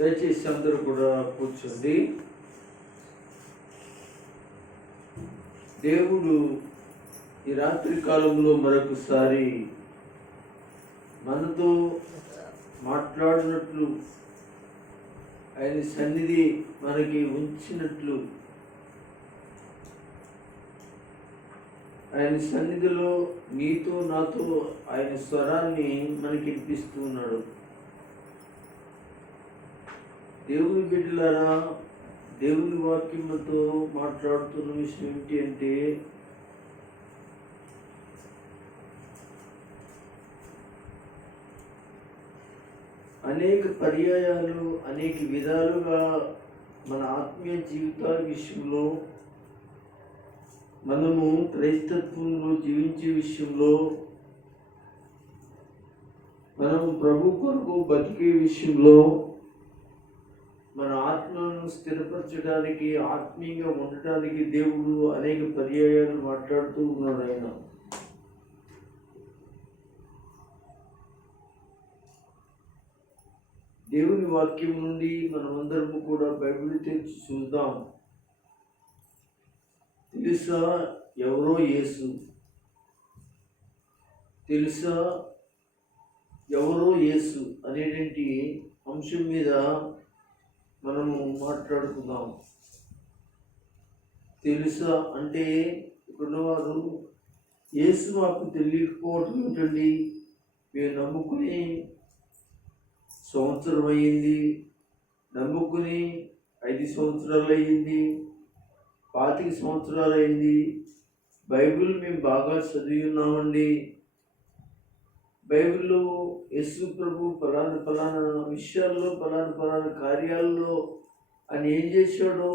దయచేసి అందరూ కూడా కూర్చోండి. దేవుడు ఈ రాత్రి కాలంలో మరొకసారి మనతో మాట్లాడినట్లు, ఆయన సన్నిధి మనకి ఉంచినట్లు, ఆయన సన్నిధిలో నీతో నాతో ఆయన స్వరాన్ని మనకి వినిపిస్తూ ఉన్నాడు. దేవుని బిడ్డలారా, దేవుని వాక్యముతో మాట్లాడుతున్న విషయం ఏంటి అంటే, అనేక పర్యాయాలు అనేక విధాలుగా మన ఆత్మీయ జీవితాల విషయంలో, మనము క్రైస్తత్వంలో జీవించే విషయంలో, మనం ప్రభు కొరకు బతికే విషయంలో, మన ఆత్మను స్థిరపరచడానికి, ఆత్మీయంగా ఉండటానికి దేవుడు అనేక పర్యాయాలు మాట్లాడుతూ ఉన్నాడు. ఆయన దేవుని వాక్యం నుండి మనమందరము కూడా బైబిల్ తెరిచి చూద్దాం. తెలుసా ఎవరో యేసు? తెలుసా ఎవరో యేసు అనేటువంటి అంశం మీద మనము మాట్లాడుకుందాం. తెలుసా అంటే ఇప్పుడున్నవారు యేసు మాకు తెలియకపోవటం ఏంటండి? మేము నమ్ముకుని సంవత్సరం అయ్యింది, నమ్ముకుని 5 సంవత్సరాలు అయ్యింది, 25 సంవత్సరాలు అయింది, బైబిల్ మేము బాగా చదివి ఉన్నామండి, బైబిల్లో యేసు ప్రభు ఫలానా విషయాల్లో, ఫలానా కార్యాల్లో ఆయన ఏం చేశాడో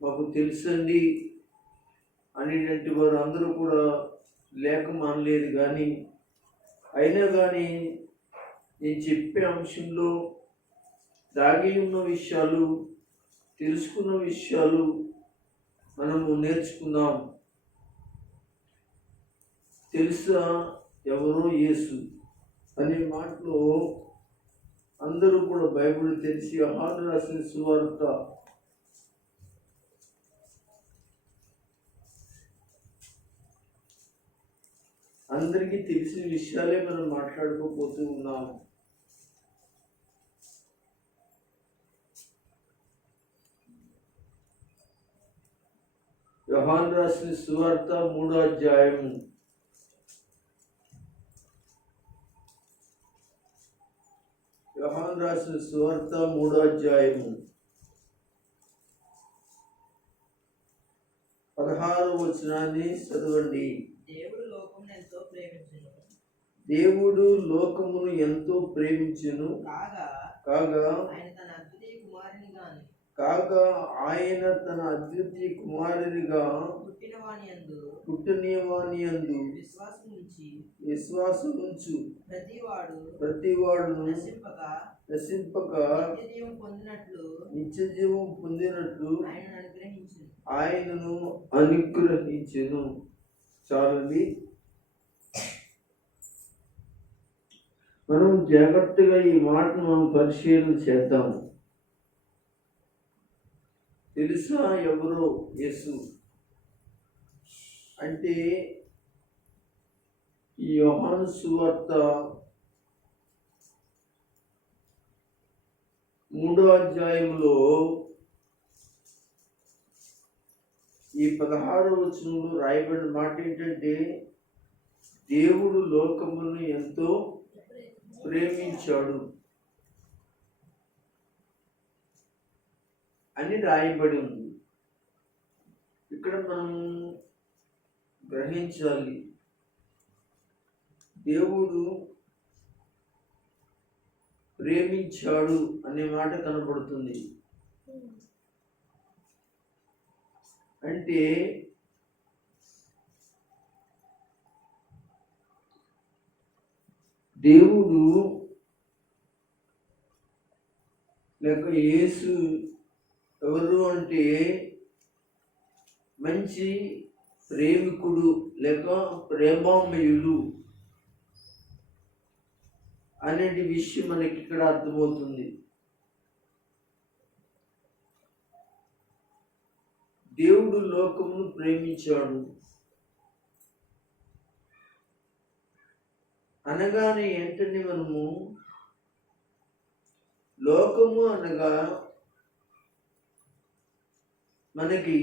మాకు తెలుసండి అనేటువంటి వారు అందరూ కూడా లేక మానలేదు. కానీ అయినా కానీ నేను చెప్పే అంశంలో దాగి ఉన్న విషయాలు, తెలుసుకున్న విషయాలు మనము నేర్చుకుందాం. తెలుసా ఎవరో యేసు అనే మాటలో అందరూ కూడా బైబిల్ తెలిసి యోహాను రాసిన సువార్త అందరికీ తెలిసిన విషయాలే మనం మాట్లాడుకోపోతూ ఉన్నాం. యోహాను రాసిన సువార్త 3వ అధ్యాయము 16వ వచనాన్ని చదవండి. దేవుడు లోకమును ఎంతో ప్రేమించెను కాగా ఆయన తన అద్వితీయ కుమారునిగా పుట్టినవానియందు విశ్వాసముంచు ప్రతివాడును నశింపక నిత్య జీవం పొందినట్లు ఆయనను అనుగ్రహించెను. చాలండి. మనం జాగ్రత్తగా ఈ మాటను మనం పరిశీలన చేద్దాము. తెలుసా ఎవరో యేసు అంటే, ఈ యోహాను సువార్త 3వ అధ్యాయంలో ఈ 16వ వచనంలో రాయబడిన మాట ఏంటంటే, దేవుడు లోకమును ఎంతో ప్రేమించాడు అని రాయబడి ఉంది. ఇక్కడ మనం గ్రహించాలి, దేవుడు ప్రేమించాడు అనే మాట కనబడుతుంది. అంటే దేవుడు లేక యేసు ఎవరు అంటే మంచి ప్రేమికుడు లేక ప్రేమామయుడు అనే విషయం మనకి ఇక్కడ అర్థమవుతుంది. దేవుడు లోకమును ప్రేమించాడు అనగానే ఏంటంటే మనము లోకము అనగా మనకి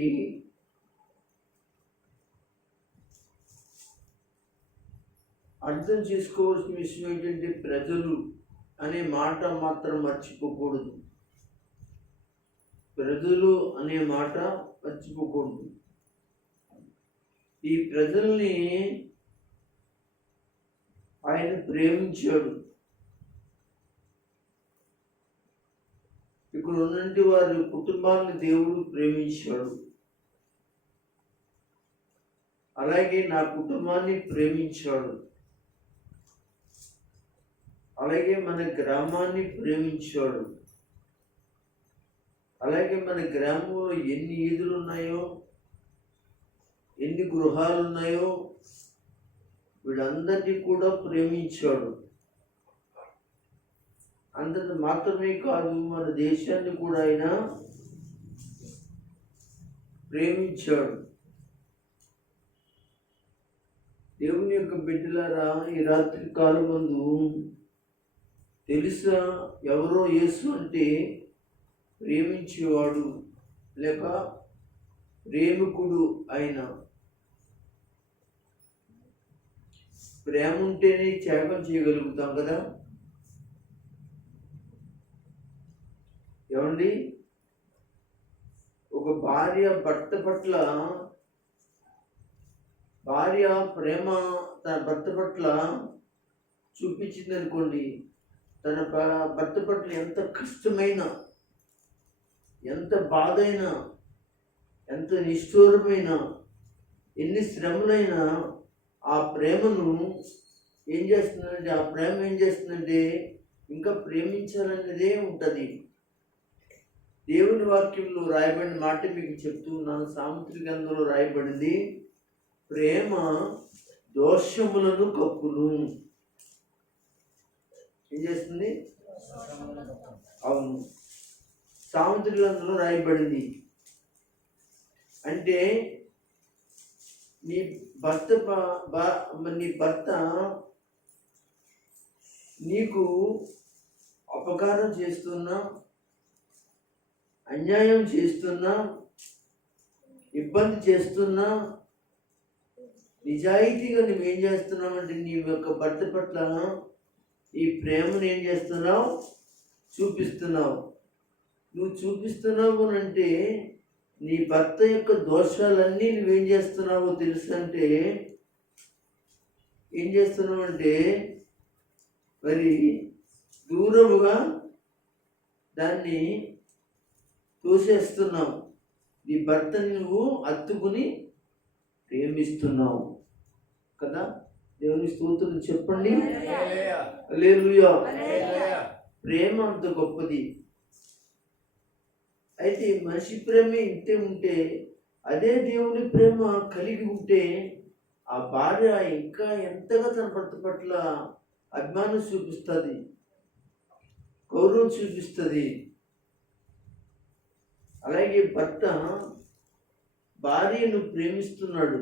అర్థం చేసుకోవాల్సిన విషయం ఏంటంటే ప్రజలు అనే మాట మాత్రం మర్చిపోకూడదు. ప్రజలు అనే మాట మర్చిపోకూడదు. ఈ ప్రజల్ని ఆయన ప్రేమించాడు. ఇక్కడ ఉన్నటువంటి వారి కుటుంబాలను దేవుడు ప్రేమించాడు. అలాగే నా కుటుంబాన్ని ప్రేమించాడు. అలాగే మన గ్రామాన్ని ప్రేమించాడు. అలాగే మన గ్రామంలో ఎన్ని ఈదులు ఉన్నాయో, ఎన్ని గృహాలు ఉన్నాయో వీళ్ళందరినీ కూడా ప్రేమించాడు. అంత మాత్రమే కాదు, మన దేశాన్ని కూడా ఆయన ప్రేమించాడు. దేవుని యొక్క బిడ్డలారా, ఈ రాత్రి కాలమందు తెలుసా ఎవరో యేసు అంటే ప్రేమించేవాడు లేక ప్రేమికుడు ఆయన. ప్రేమ ఉంటేనే త్యాగం చేయగలుగుతాం కదా. ఏమండి, ఒక భార్య భర్త పట్ల ప్రేమ తన భర్త పట్ల చూపించింది అనుకోండి, తన భర్త పట్ల ఎంత కష్టమైనా, ఎంత బాధైనా, ఎంత నిష్ఠూరమైన, ఎన్ని శ్రమలైనా ఆ ప్రేమను ఏం చేస్తుందంటే ఇంకా ప్రేమించాలన్నదే ఉంటుంది. దేవుని వాక్యంలో రాయబడిన మాట మీకు చెప్తున్నాను. సామెతల గ్రంథంలో రాయబడింది, ప్రేమ దోషములను కప్పును. ఏం చేస్తుంది? అవును, సామెతల గ్రంథంలో రాయబడింది. అంటే నీ భర్త నీకు అపకారం చేస్తున్నా, అన్యాయం చేస్తున్నా, ఇబ్బంది చేస్తున్నా, నిజాయితీగా నువ్వేం చేస్తున్నావంటే నీ యొక్క భర్త పట్ల ఈ ప్రేమను ఏం చేస్తున్నావు? చూపిస్తున్నావు. నువ్వు చూపిస్తున్నావు అంటే నీ భర్త యొక్క దోషాలన్నీ నువ్వేం చేస్తున్నావో తెలుసు. అంటే ఏం చేస్తున్నావు అంటే మరి దూరముగా దాన్ని తోసేస్తున్నావు. నీ భర్తని నువ్వు హత్తుకుని ప్రేమిస్తున్నావు కదా. దేవుని స్తోత్రం చెప్పండి. హల్లెలూయా. ప్రేమ అంత గొప్పది. అయితే మనిషి ప్రేమ ఇంతే ఉంటే, అదే దేవుని ప్రేమ కలిగి ఉంటే ఆ భార్య ఇంకా ఎంతగా తన భర్త పట్ల అభిమానం చూపిస్తుంది, గౌరవం చూపిస్తుంది. అలాగే భర్త భార్యను ప్రేమిస్తున్నాడు.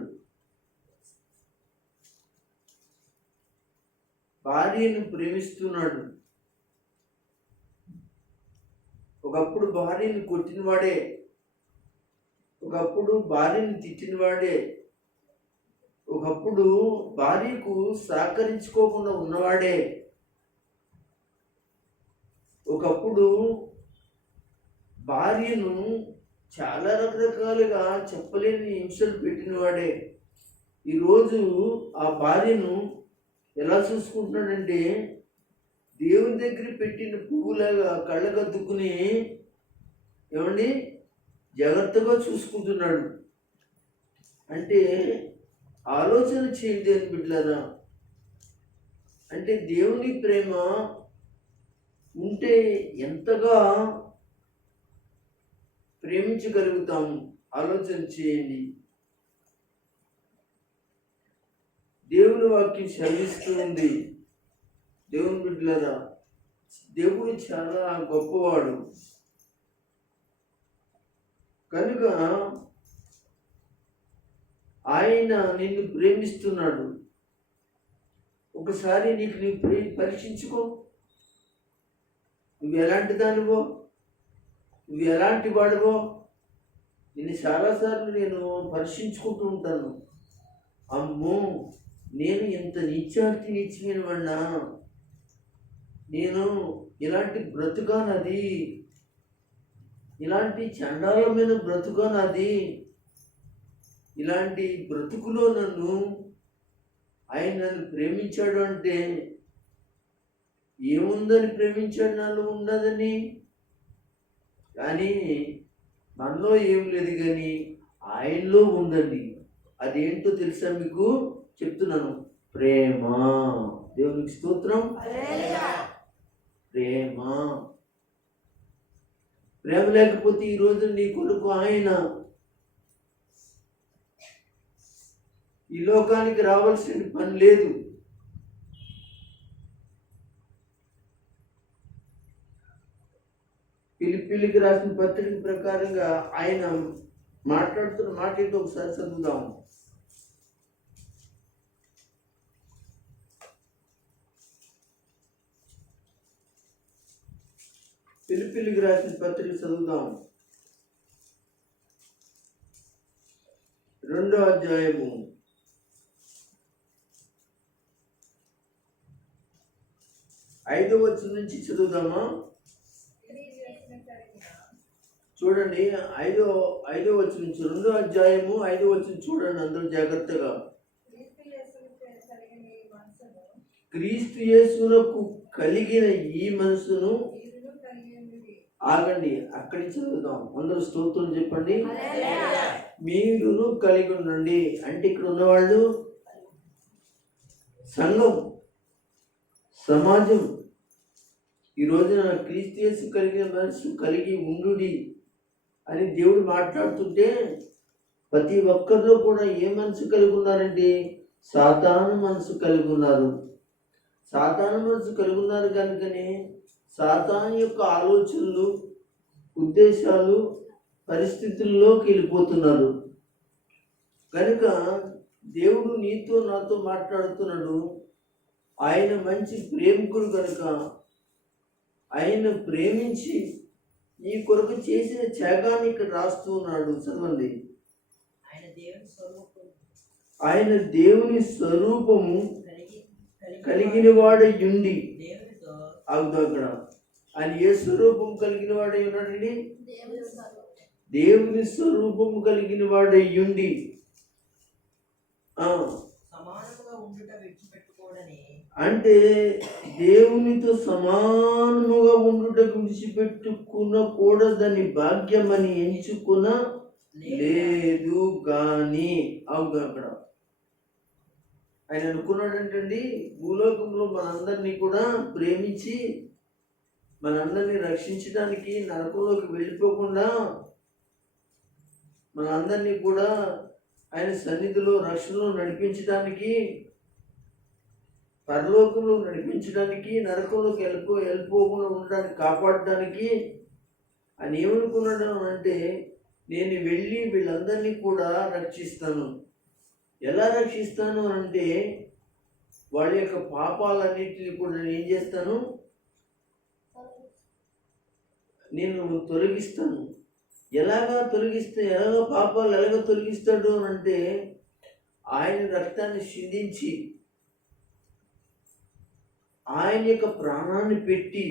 ఒకప్పుడు భార్యను కొట్టినవాడే, ఒకప్పుడు భార్యను తిట్టినవాడే, ఒకప్పుడు భార్యకు సహకరించుకోకుండా ఉన్నవాడే, ఒకప్పుడు భార్యను చాలా రకరకాలుగా చెప్పలేని హింసలు పెట్టినవాడే. ఈరోజు ఆ భార్యను ఎలా చూసుకుంటున్నాడంటే దేవుని దగ్గర పెట్టిన పువ్వులాగా కళ్ళగద్దుకుని ఏమండి జాగ్రత్తగా చూసుకుంటున్నాడు. అంటే ఆలోచన చేయండి అని బిడ్డలారా. అంటే దేవుని ప్రేమ ఉంటే ఎంతగా ప్రేమించగలుగుతాము ఆలోచన చేయండి. దేవుని వాక్యం సెలవిస్తూ ఉంది. దేవుని బిడ్డలారా, దేవుడు చాలా గొప్పవాడు కనుక ఆయన నిన్ను ప్రేమిస్తున్నాడు. ఒకసారి నీవు పరీక్షించుకో. నువ్వు ఎలాంటి దానివో, నువ్వు ఎలాంటి వాడివో నిన్ను చాలాసార్లు నేను పరీక్షించుకుంటూ ఉంటాను. అమ్మో, నేను ఇంత నీచమైన వాడినా, నేను ఇలాంటి బ్రతుకానది, ఇలాంటి చండాలమైన బ్రతుకానది, ఇలాంటి బ్రతుకులో ఆయన నన్ను ప్రేమించాడు అంటే ఏముందని ప్రేమించాడు? నాలో ఉన్నదని. కానీ మనలో ఏం లేదు, కానీ ఆయనలో ఉందండి. అదేంటో తెలుసా మీకు? చెప్తున్నాను. ప్రేమ. దేవునికి స్తోత్రం. ప్రేమ. ప్రేమ లేకపోతే ఈరోజు నీ కొరకు ఆయన ఈ లోకానికి రావాల్సిన పని లేదు. ఫిలిప్పీయులకు రాసిన పత్రిక ప్రకారంగా ఆయన మాట్లాడుతున్న మాట ఏంటో ఒకసారి చదువుదాం. ఫిలిప్పీయులకు రాసిన పత్రిక చదువుదాం. 2వ అధ్యాయము 5వ వచనం నుంచి చదువుదామా? చూడండి, 5వ వచనం నుంచి 2వ అధ్యాయము 5వ వచనం చూడండి అందరూ జాగ్రత్తగా. క్రీస్తు యేసునకు కలిగిన ఈ మనసును, ఆగండి అక్కడి నుంచి చదువుదాం అందరూ స్తోత్రం చెప్పండి. మీరును కలిగి ఉండండి అంటే ఇక్కడ ఉన్నవాళ్ళు సంఘం, సమాజం. ఈ రోజున క్రీస్తు యేసు కలిగిన మనసు కలిగి ఉండుడి అని దేవుడు మాట్లాడుతుంటే ప్రతి ఒక్కరిలో కూడా ఏ మనసు కలిగి ఉన్నారండి? సాతాను మనసు కలిగి ఉన్నారు. సాతాను మనసు కలిగి ఉన్నారు కనుకనే సాతాను యొక్క ఆలోచనలు, ఉద్దేశాలు, పరిస్థితుల్లోకి వెళ్ళిపోతున్నారు. కనుక దేవుడు నీతో నాతో మాట్లాడుతున్నాడు. ఆయన మంచి ప్రేమికుడు కనుక ఆయన ప్రేమించి ఈ కొరకు చేసిన త్యాగాన్ని ఇక్కడ రాస్తూ ఉన్నాడు. చదవండి. ఆయన దేవుని స్వరూపము కలిగిన వాడై ఉండి, అక్కడ ఆయన ఏ స్వరూపం కలిగిన వాడై ఉన్నాడండి? దేవుని స్వరూపము కలిగిన వాడై ఉండి అంటే దేవునితో సమానముగా ఉండుటకు విడిచిపెట్టుకునకూడదని భాగ్యమని ఎంచుకున్న లేదు కానీ. అక్కడ ఆయన అనుకున్నాడంటండి, భూలోకంలో మనందరినీ కూడా ప్రేమించి మనందరినీ రక్షించడానికి, నరకంలోకి వెళ్ళిపోకుండా మనందరినీ కూడా ఆయన సన్నిధిలో రక్షణలో నడిపించడానికి, పరలోకంలో నడిపించడానికి, నరకంలోకి వెళ్ళిపోకుండా ఉండడానికి, కాపాడడానికి ఆయన ఏమనుకున్నాడు అంటే, నేను వెళ్ళి వీళ్ళందరినీ కూడా రక్షిస్తాను. ఎలా రక్షిస్తాను అంటే వాళ్ళ యొక్క పాపాలన్నింటినీ కూడా నేను ఏం చేస్తాను? నేను తొలగిస్తాను. ఎలాగా పాపాలు ఎలాగ తొలగిస్తాడు అంటే ఆయన రక్తాన్ని చిందించి ఆయన యొక్క ప్రాణాన్ని పెట్టి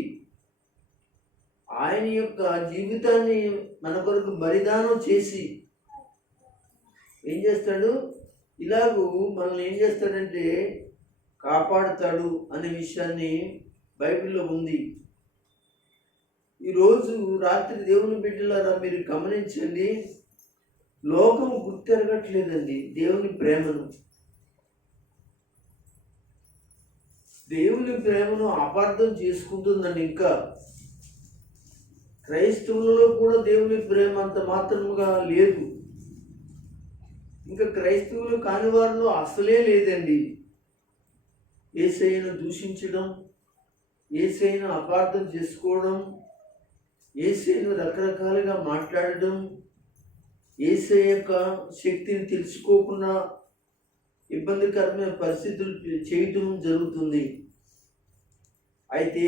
ఆయన యొక్క జీవితాన్ని మన కొరకు బలిదానం చేసి ఏం చేస్తాడు? ఇలాగూ మనల్ని ఏం చేస్తాడంటే కాపాడుతాడు అనే విషయాన్ని బైబిల్లో ఉంది. ఈరోజు రాత్రి దేవుని బిడ్డలారా మీరు గమనించండి, లోకం గుర్తెరగట్లేదండి దేవుని ప్రేమను. దేవుని ప్రేమను అపార్థం చేసుకుంటుందండి. ఇంకా క్రైస్తవులలో కూడా దేవుని ప్రేమ అంత మాత్రముగా లేదు. ఇంకా క్రైస్తవులు కాని వారిలో అసలే లేదండి. యేసయ్యను దూషించడం, యేసయ్యను అపార్థం చేసుకోవడం, యేసయ్యను రకరకాలుగా మాట్లాడడం, యేసయ్య యొక్క శక్తిని తెలుసుకోకుండా ఇబ్బందికరమైన పరిస్థితులు చేయటం జరుగుతుంది. అయితే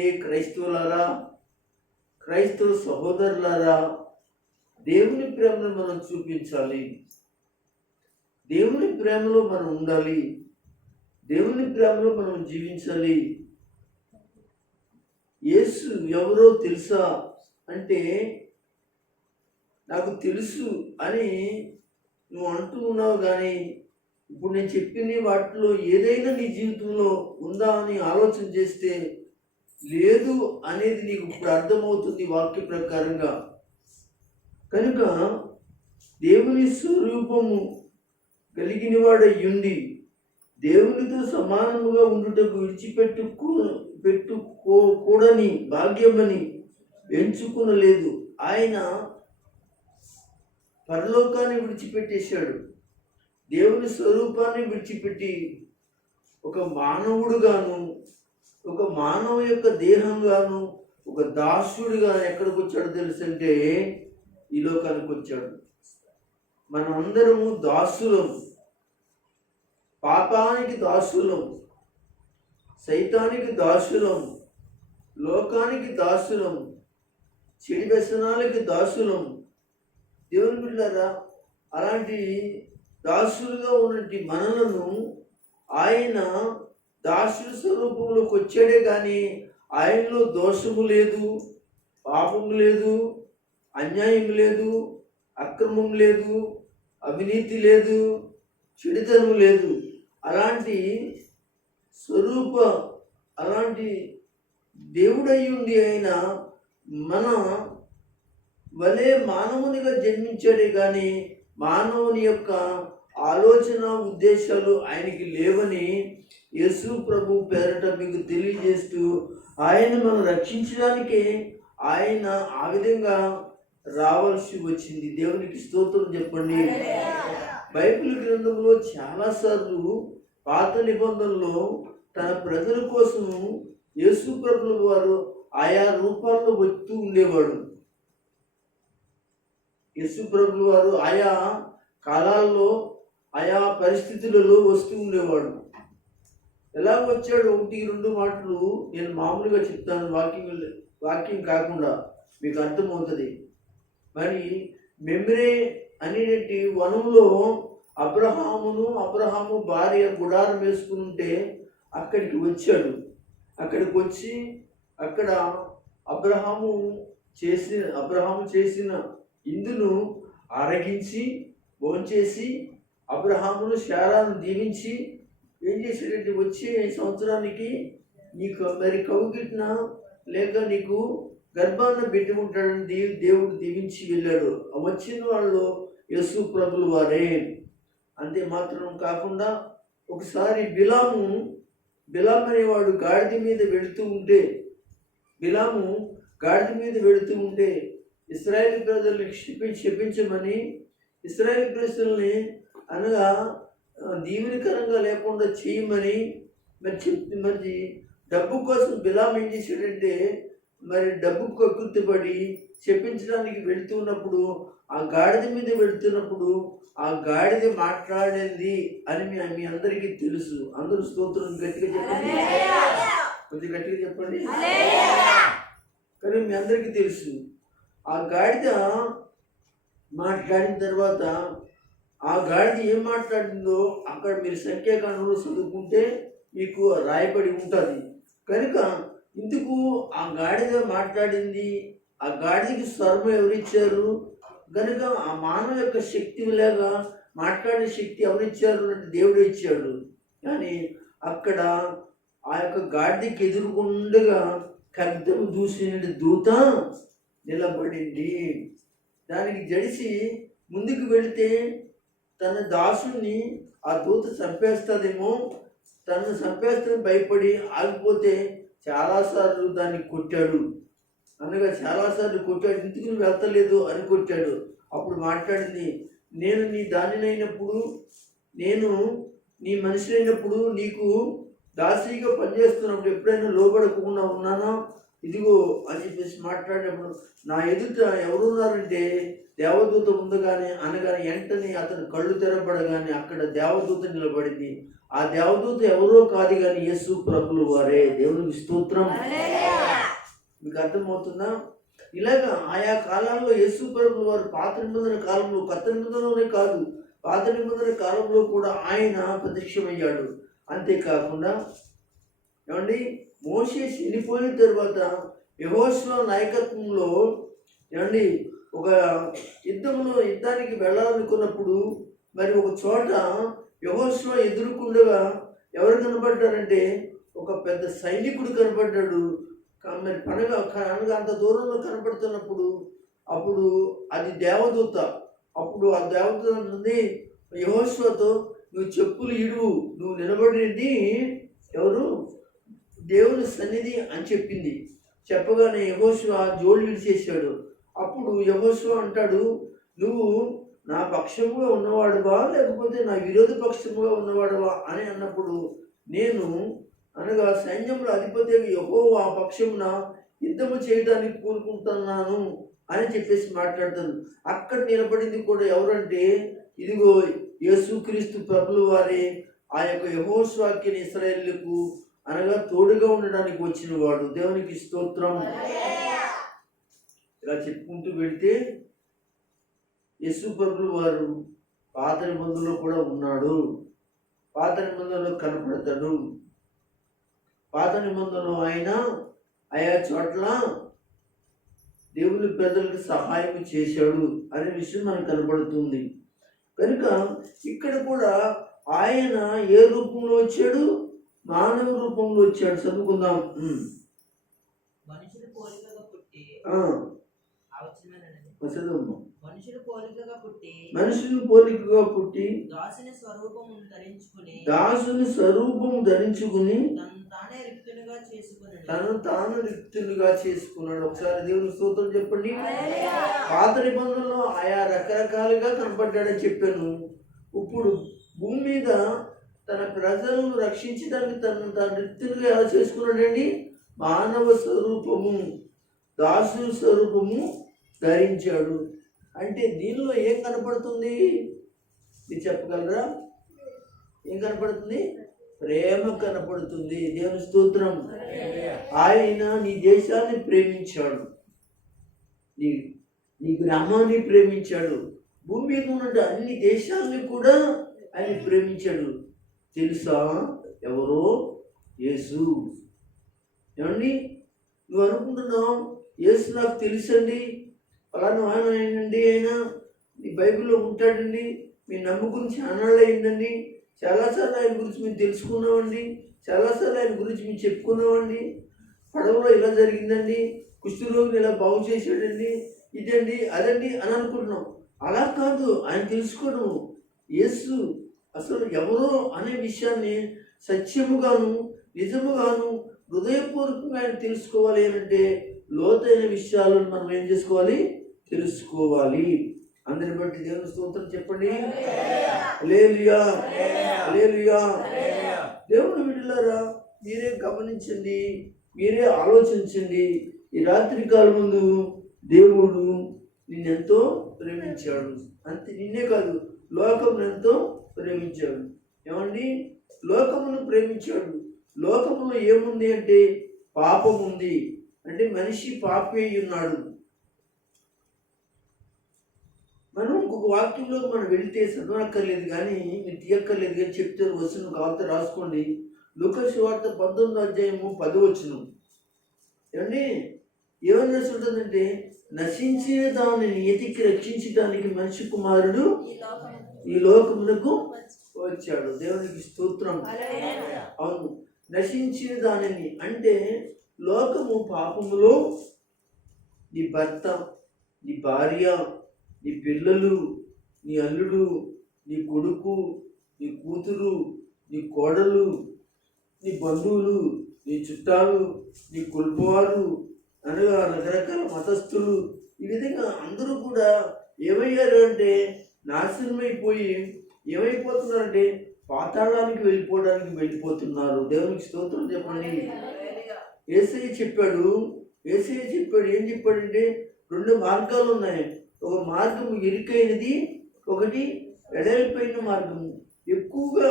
క్రైస్తవ సహోదరులారా, దేవుని ప్రేమను మనం చూపించాలి. దేవుని ప్రేమలో మనం ఉండాలి. దేవుని ప్రేమలో మనం జీవించాలి. యేసు ఎవరో తెలుసా అంటే, నాకు తెలుసు అని నువ్వు అంటూ ఉన్నావు, కానీ ఇప్పుడు నేను చెప్పిన వాటిలో ఏదైనా నీ జీవితంలో ఉందా అని ఆలోచన చేస్తే లేదు అనేది నీకు ఇప్పుడు అర్థమవుతుంది వాక్య ప్రకారంగా. కనుక దేవుని స్వరూపము కలిగిన వాడయ్యుండి దేవునితో సమానముగా ఉండుటకు పెట్టుకోకూడని భాగ్యమని ఎంచుకునలేదు. ఆయన పరలోకాన్ని విడిచిపెట్టేశాడు. దేవుని స్వరూపాన్ని విడిచిపెట్టి ఒక మానవుడుగాను, ఒక మానవ యొక్క దేహంగాను, ఒక దాసుడిగా ఎక్కడికి వచ్చాడు తెలుసంటే ఈ లోకానికి వచ్చాడు. మనమందరము దాసులం, పాపానికి దాసులం, సైతానికి దాసులం, లోకానికి దాసులం, చెడు వ్యసనాలకి దాసులం. దేవుని బిడ్డలారా, అలాంటి దాసులుగా ఉన్నటువంటి మనలను ఆయన దాసుల స్వరూపంలోకి వచ్చాడే కానీ ఆయనలో దోషము లేదు, పాపము లేదు, అన్యాయం లేదు, అక్రమం లేదు, అవినీతి లేదు, చెడుతనం లేదు. అలాంటి అలాంటి దేవుడయ్యుండి ఆయన మన వలే మానవునిగా జన్మించాడే కానీ మానవుని యొక్క ఆలోచన ఉద్దేశాలు ఆయనకి లేవని యేసు ప్రభు పేరట మీకు తెలియజేస్తూ, ఆయన మనం రక్షించడానికి ఆయన ఆ విధంగా రావాల్సి వచ్చింది. దేవునికి స్తోత్రం చెప్పండి. బైబిల్ గ్రంథంలో చాలాసార్లు పాత నిబంధనలో తన ప్రజల కోసం యేసు ప్రభుల వారు ఆయా రూపాల్లో వస్తూ ఉండేవాడు. యేసు ప్రభుల వారు ఆయా కాలాల్లో ఆయా పరిస్థితులలో వస్తూ ఉండేవాడు. ఎలా వచ్చాడు, 1-2 మాటలు నేను మామూలుగా చెప్తాను, వాక్యం కాకుండా మీకు అర్థమవుతుంది. మరి మెమ్రే అనేటి వనంలో అబ్రహాము భార్య గుడారం వేసుకుని ఉంటే అక్కడికి వచ్చాడు. అక్కడికి వచ్చి అక్కడ అబ్రహాము చేసిన ఇందును ఆరగించి భోంచేసి అబ్రహామును శారాను దీవించి ఏం చేశాడంటే, వచ్చే సంవత్సరానికి నీకు మరి కవుగిట్న లేక నీకు గర్భాన్ని బిడ్డ ఉంటాడని దేవుడు దీవించి వెళ్ళాడు. వచ్చిన వాళ్ళు యేసు ప్రభుల వారే. అంతే మాత్రం కాకుండా ఒకసారి బిలాము అనేవాడు గాడిద మీద వెళుతూ ఉంటే ఇశ్రాయేలు ప్రజల్ని క్షమించమని, ఇశ్రాయేలు ప్రజల్ని అనగా దీవెనకరంగా లేకుండా చేయమని మరి డబ్బు కోసం బిలాం ఏం చేశాడంటే, మరి డబ్బు కక్కుర్తిపడి చెప్పించడానికి వెళుతున్నప్పుడు ఆ గాడిద మీద వెళుతున్నప్పుడు ఆ గాడిద మాట్లాడేది అని మీ అందరికీ తెలుసు. అందరూ స్తోత్రం గట్టిగా చెప్పండి, కొద్దిగా గట్టిగా చెప్పండి. కానీ మీ అందరికీ తెలుసు. ఆ గాడిద మాట్లాడిన తర్వాత ఆ గాడిద ఏం మాట్లాడిందో అక్కడ మీరు సంఖ్యాకాండంలో చదువుకుంటే మీకు రాయబడి ఉంటుంది. కనుక ఇందుకు ఆ గాడిద మాట్లాడింది, ఆ గాడిదకి స్వరం ఎవరిచ్చారు? కనుక ఆ మానవ యొక్క శక్తి లాగా మాట్లాడే శక్తి ఎవరిచ్చారు అంటే దేవుడు ఇచ్చాడు. కానీ అక్కడ ఆ యొక్క గాడిదకి ఎదురుకుండగా ఖడ్గము దూసిన దూత నిలబడింది. దానికి జడిసి ముందుకు వెళితే తన దాసుని ఆ దూత చంపేస్తుందేమో, తనను చంపేస్తుందని భయపడి ఆగిపోతే చాలాసార్లు దాన్ని కొట్టాడు. అనగా చాలాసార్లు కొట్టాడు. ఇంటికి నువ్వు వెళ్తలేదు అని కొట్టాడు. అప్పుడు మాట్లాడింది, నేను నీ దానినైనప్పుడు, నేను నీ మనిషినైనప్పుడు, నీకు దాసిగా పనిచేస్తున్నప్పుడు ఎప్పుడైనా లోబడకుండా ఉన్నానా? ఇదిగో అని చెప్పేసి మాట్లాడినప్పుడు నా ఎదుట ఎవరున్నారంటే దేవదూత ముందుగానే అనగానే వెంటనే అతను కళ్ళు తెరబడగానే అక్కడ దేవదూత నిలబడింది. ఆ దేవదూత ఎవరో కాదు కానీ యేసు ప్రభులు వారే. దేవునికి స్తోత్రం. మీకు అర్థమవుతుందా? ఇలాగా ఆయా కాలాల్లో యేసు ప్రభులు వారు పాత నిబంధన కాలంలో, కొత్త నిబంధనలోనే కాదు, పాత నిబంధన కాలంలో కూడా ఆయన ప్రత్యక్షమయ్యాడు. అంతేకాకుండా ఏమండి, మోషే చనిపోయిన తర్వాత యెహోషువ నాయకత్వంలో ఏమండి ఒక యుద్ధానికి వెళ్ళాలనుకున్నప్పుడు మరి ఒక చోట యెహోషువ ఎదుర్కొండగా ఎవరు కనబడ్డారంటే ఒక పెద్ద సైనికుడు కనబడ్డాడు. మరి అనగా అంత దూరంలో కనబడుతున్నప్పుడు అప్పుడు అది దేవదూత. అప్పుడు ఆ దేవదూత అంటుంది యెహోషువతో, నువ్వు చెప్పులు ఇడువు, నువ్వు నిలబడింది ఎవరు దేవుని సన్నిధి అని చెప్పింది. చెప్పగానే యెహోషువ జోలు విడిచేశాడు. అప్పుడు యెహోషువ అంటాడు, నువ్వు నా పక్షముగా ఉన్నవాడువా లేకపోతే నా విరోధ పక్షముగా ఉన్నవాడువా అని అన్నప్పుడు, నేను అనగా సైన్యంలో అధిపతి యెహోవా పక్షమున యుద్ధము చేయడానికి కోరుకుంటున్నాను అని చెప్పేసి మాట్లాడతాను. అక్కడ నిలబడింది కూడా ఎవరంటే ఇదిగో యేసుక్రీస్తు ప్రభుల వారే. ఆ యొక్క యెహోషువకి ఇశ్రాయేలుకు అనగా తోడుగా ఉండడానికి వచ్చిన వాడు. దేవునికి స్తోత్రం. ఇలా చెప్పుకుంటూ వెళితే యేసు ప్రభుల వారు పాత నిబంధనలో కూడా ఉన్నాడు. పాత నిబంధనలో కనపడతాడు. పాత నిబంధనలో ఆయన ఆయా చోట్ల దేవుని ప్రజలకు సహాయం చేశాడు అనే విషయం మనకు కనపడుతుంది. కనుక ఇక్కడ కూడా ఆయన ఏ రూపంలో వచ్చాడు? మానవ రూపంలో వచ్చాడు. చదువుకుందాం. మనుషులు పోలికగా పుట్టి మనుషులు పోలికగా పుట్టి దాసుని స్వరూపము ధరించుకుని తను తాను రిక్తులుగా చేసుకున్నాడు. ఒకసారి దేవుని స్తోత్రం చెప్పండి. పాత నిబంధనలో ఆయా రకరకాలుగా కనపడ్డాడని చెప్పాను. ఇప్పుడు భూమి మీద తన ప్రజలను రక్షించడానికి తన రిక్తులుగా ఎలా చేసుకున్నాడండి? మానవ స్వరూపము, దాసు స్వరూపము ధరించాడు. అంటే దీనిలో ఏం కనపడుతుంది? మీరు చెప్పగలరా? ఏం కనపడుతుంది? ప్రేమ కనపడుతుంది. దేవుని స్తోత్రం. ఆయన నీ దేశాన్ని ప్రేమించాడు, నీ గ్రామాన్ని ప్రేమించాడు, భూమి మీద ఉన్న అన్ని దేశాలని కూడా ఆయన ప్రేమించాడు. తెలుసా ఎవరో? యేసు. ఏమండి, నువ్వు అనుకుంటున్నావు యేసు నాకు తెలుసండి, అలానే ఆయన ఏంటండి, ఆయన నీ బైబిల్లో ఉంటాడండి, మీ నమ్ముకుని ఛానల్ అయిందండి, చాలాసార్లు ఆయన గురించి మేము తెలుసుకున్నామండి, చాలాసార్లు ఆయన గురించి మేము చెప్పుకున్నామండి, పడవలో ఇలా జరిగిందండి, కుష్ఠరోగిని ఇలా బాగు చేశాడండి, ఇదండి అదండి అని అనుకుంటున్నాం. అలా కాదు. ఆయన తెలుసుకోవడం యేసు అసలు ఎవరో అనే విషయాన్ని సత్యముగాను నిజముగాను హృదయపూర్వకంగా ఆయన తెలుసుకోవాలి అంటే లోతైన విషయాలను మనం ఏం చేసుకోవాలి? తెలుసుకోవాలి. అందరిని బట్టి దేవుని స్తోత్రం చెప్పండి. హల్లెలూయా, హల్లెలూయా. దేవుని బిడ్డలారా, మీరే గమనించండి, మీరే ఆలోచించండి. ఈ రాత్రి కాలం ముందు దేవుడు నిన్నెంతో ప్రేమించాడు. అంతే, నిన్నే కాదు లోకమును ఎంతో ప్రేమించాడు. ఏమండి, లోకమును ప్రేమించాడు. లోకములో ఏముంది అంటే పాపం ఉంది. అంటే మనిషి పాపి అయి ఉన్నాడు. మనం ఇంకొక వాక్యంలో మనం వెళితే చదవక్కర్లేదు కానీ, మీరు తీయక్కర్లేదు కానీ చెప్తే వచనం కావాలంటే రాసుకోండి. లూకా సువార్త 19వ అధ్యాయము 10వ వచనం. ఏమండి, ఏమని రాసి ఉంటుందంటే, నశించిన దానిని ఎతికి రక్షించడానికి మనిషి కుమారుడు ఈ లోకమునకు వచ్చాడు. దేవునికి స్తోత్రం. అవును, నశించిన దానిని అంటే లోకము పాపములో నీ భర్త, నీ భార్య, నీ పిల్లలు, నీ అల్లుడు, నీ కొడుకు, నీ కూతురు, నీ కోడలు, నీ బంధువులు, నీ చుట్టాలు, నీ కుల్పవారు అనగా రకరకాల మతస్థులు, ఈ విధంగా అందరూ కూడా ఏమయ్యారు అంటే నాశనమైపోయి ఏమైపోతున్నారంటే పాతాళానికి వెళ్ళిపోతున్నారు. దేవునికి స్తోత్రం చెప్పండి. యేసయ్య చెప్పాడు, యేసయ్య చెప్పాడు. ఏం చెప్పాడంటే 2 మార్గాలు ఉన్నాయి. ఒక మార్గం ఇరుకైనది, ఒకటి వెడల్పైన మార్గము. ఎక్కువగా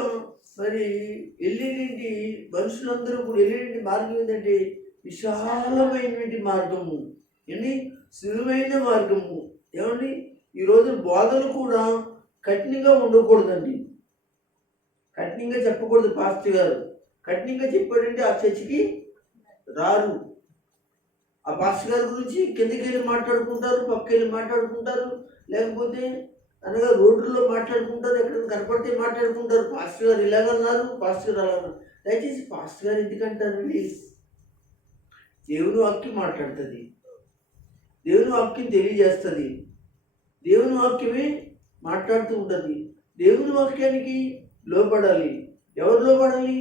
మరి వెళ్ళేటి మనుషులందరూ కూడా వెళ్ళేటి మార్గం ఏంటంటే విశాలమైనటువంటి మార్గము, ఏంటి సులువైన మార్గము. ఏమండి ఈరోజు బోధలు కూడా కఠినంగా ఉండకూడదండి, కఠినంగా చెప్పకూడదు. పాస్టర్ గారు కఠినంగా చెప్పాడంటే ఆ చర్చికి రారు. ఆ పాస్టర్ గారి గురించి కిందకి వెళ్ళి మాట్లాడుకుంటారు, పక్క వెళ్ళి మాట్లాడుకుంటారు, లేకపోతే అనగా రోడ్డులో మాట్లాడుకుంటారు, ఎక్కడ కనపడితే మాట్లాడుకుంటారు. పాస్టర్ గారు ఇలాగన్నారు, పాస్టర్ గారు అలాగన్నారు. దయచేసి పాస్టర్ గారు ఎందుకంటారండి? దేవుని వాక్యం మాట్లాడుతుంది, దేవుని వాక్యం తెలియజేస్తుంది, దేవుని వాక్యమే మాట్లాడుతూ ఉంటుంది. దేవుని వాక్యానికి లోపడాలి. ఎవరు లోపడాలి?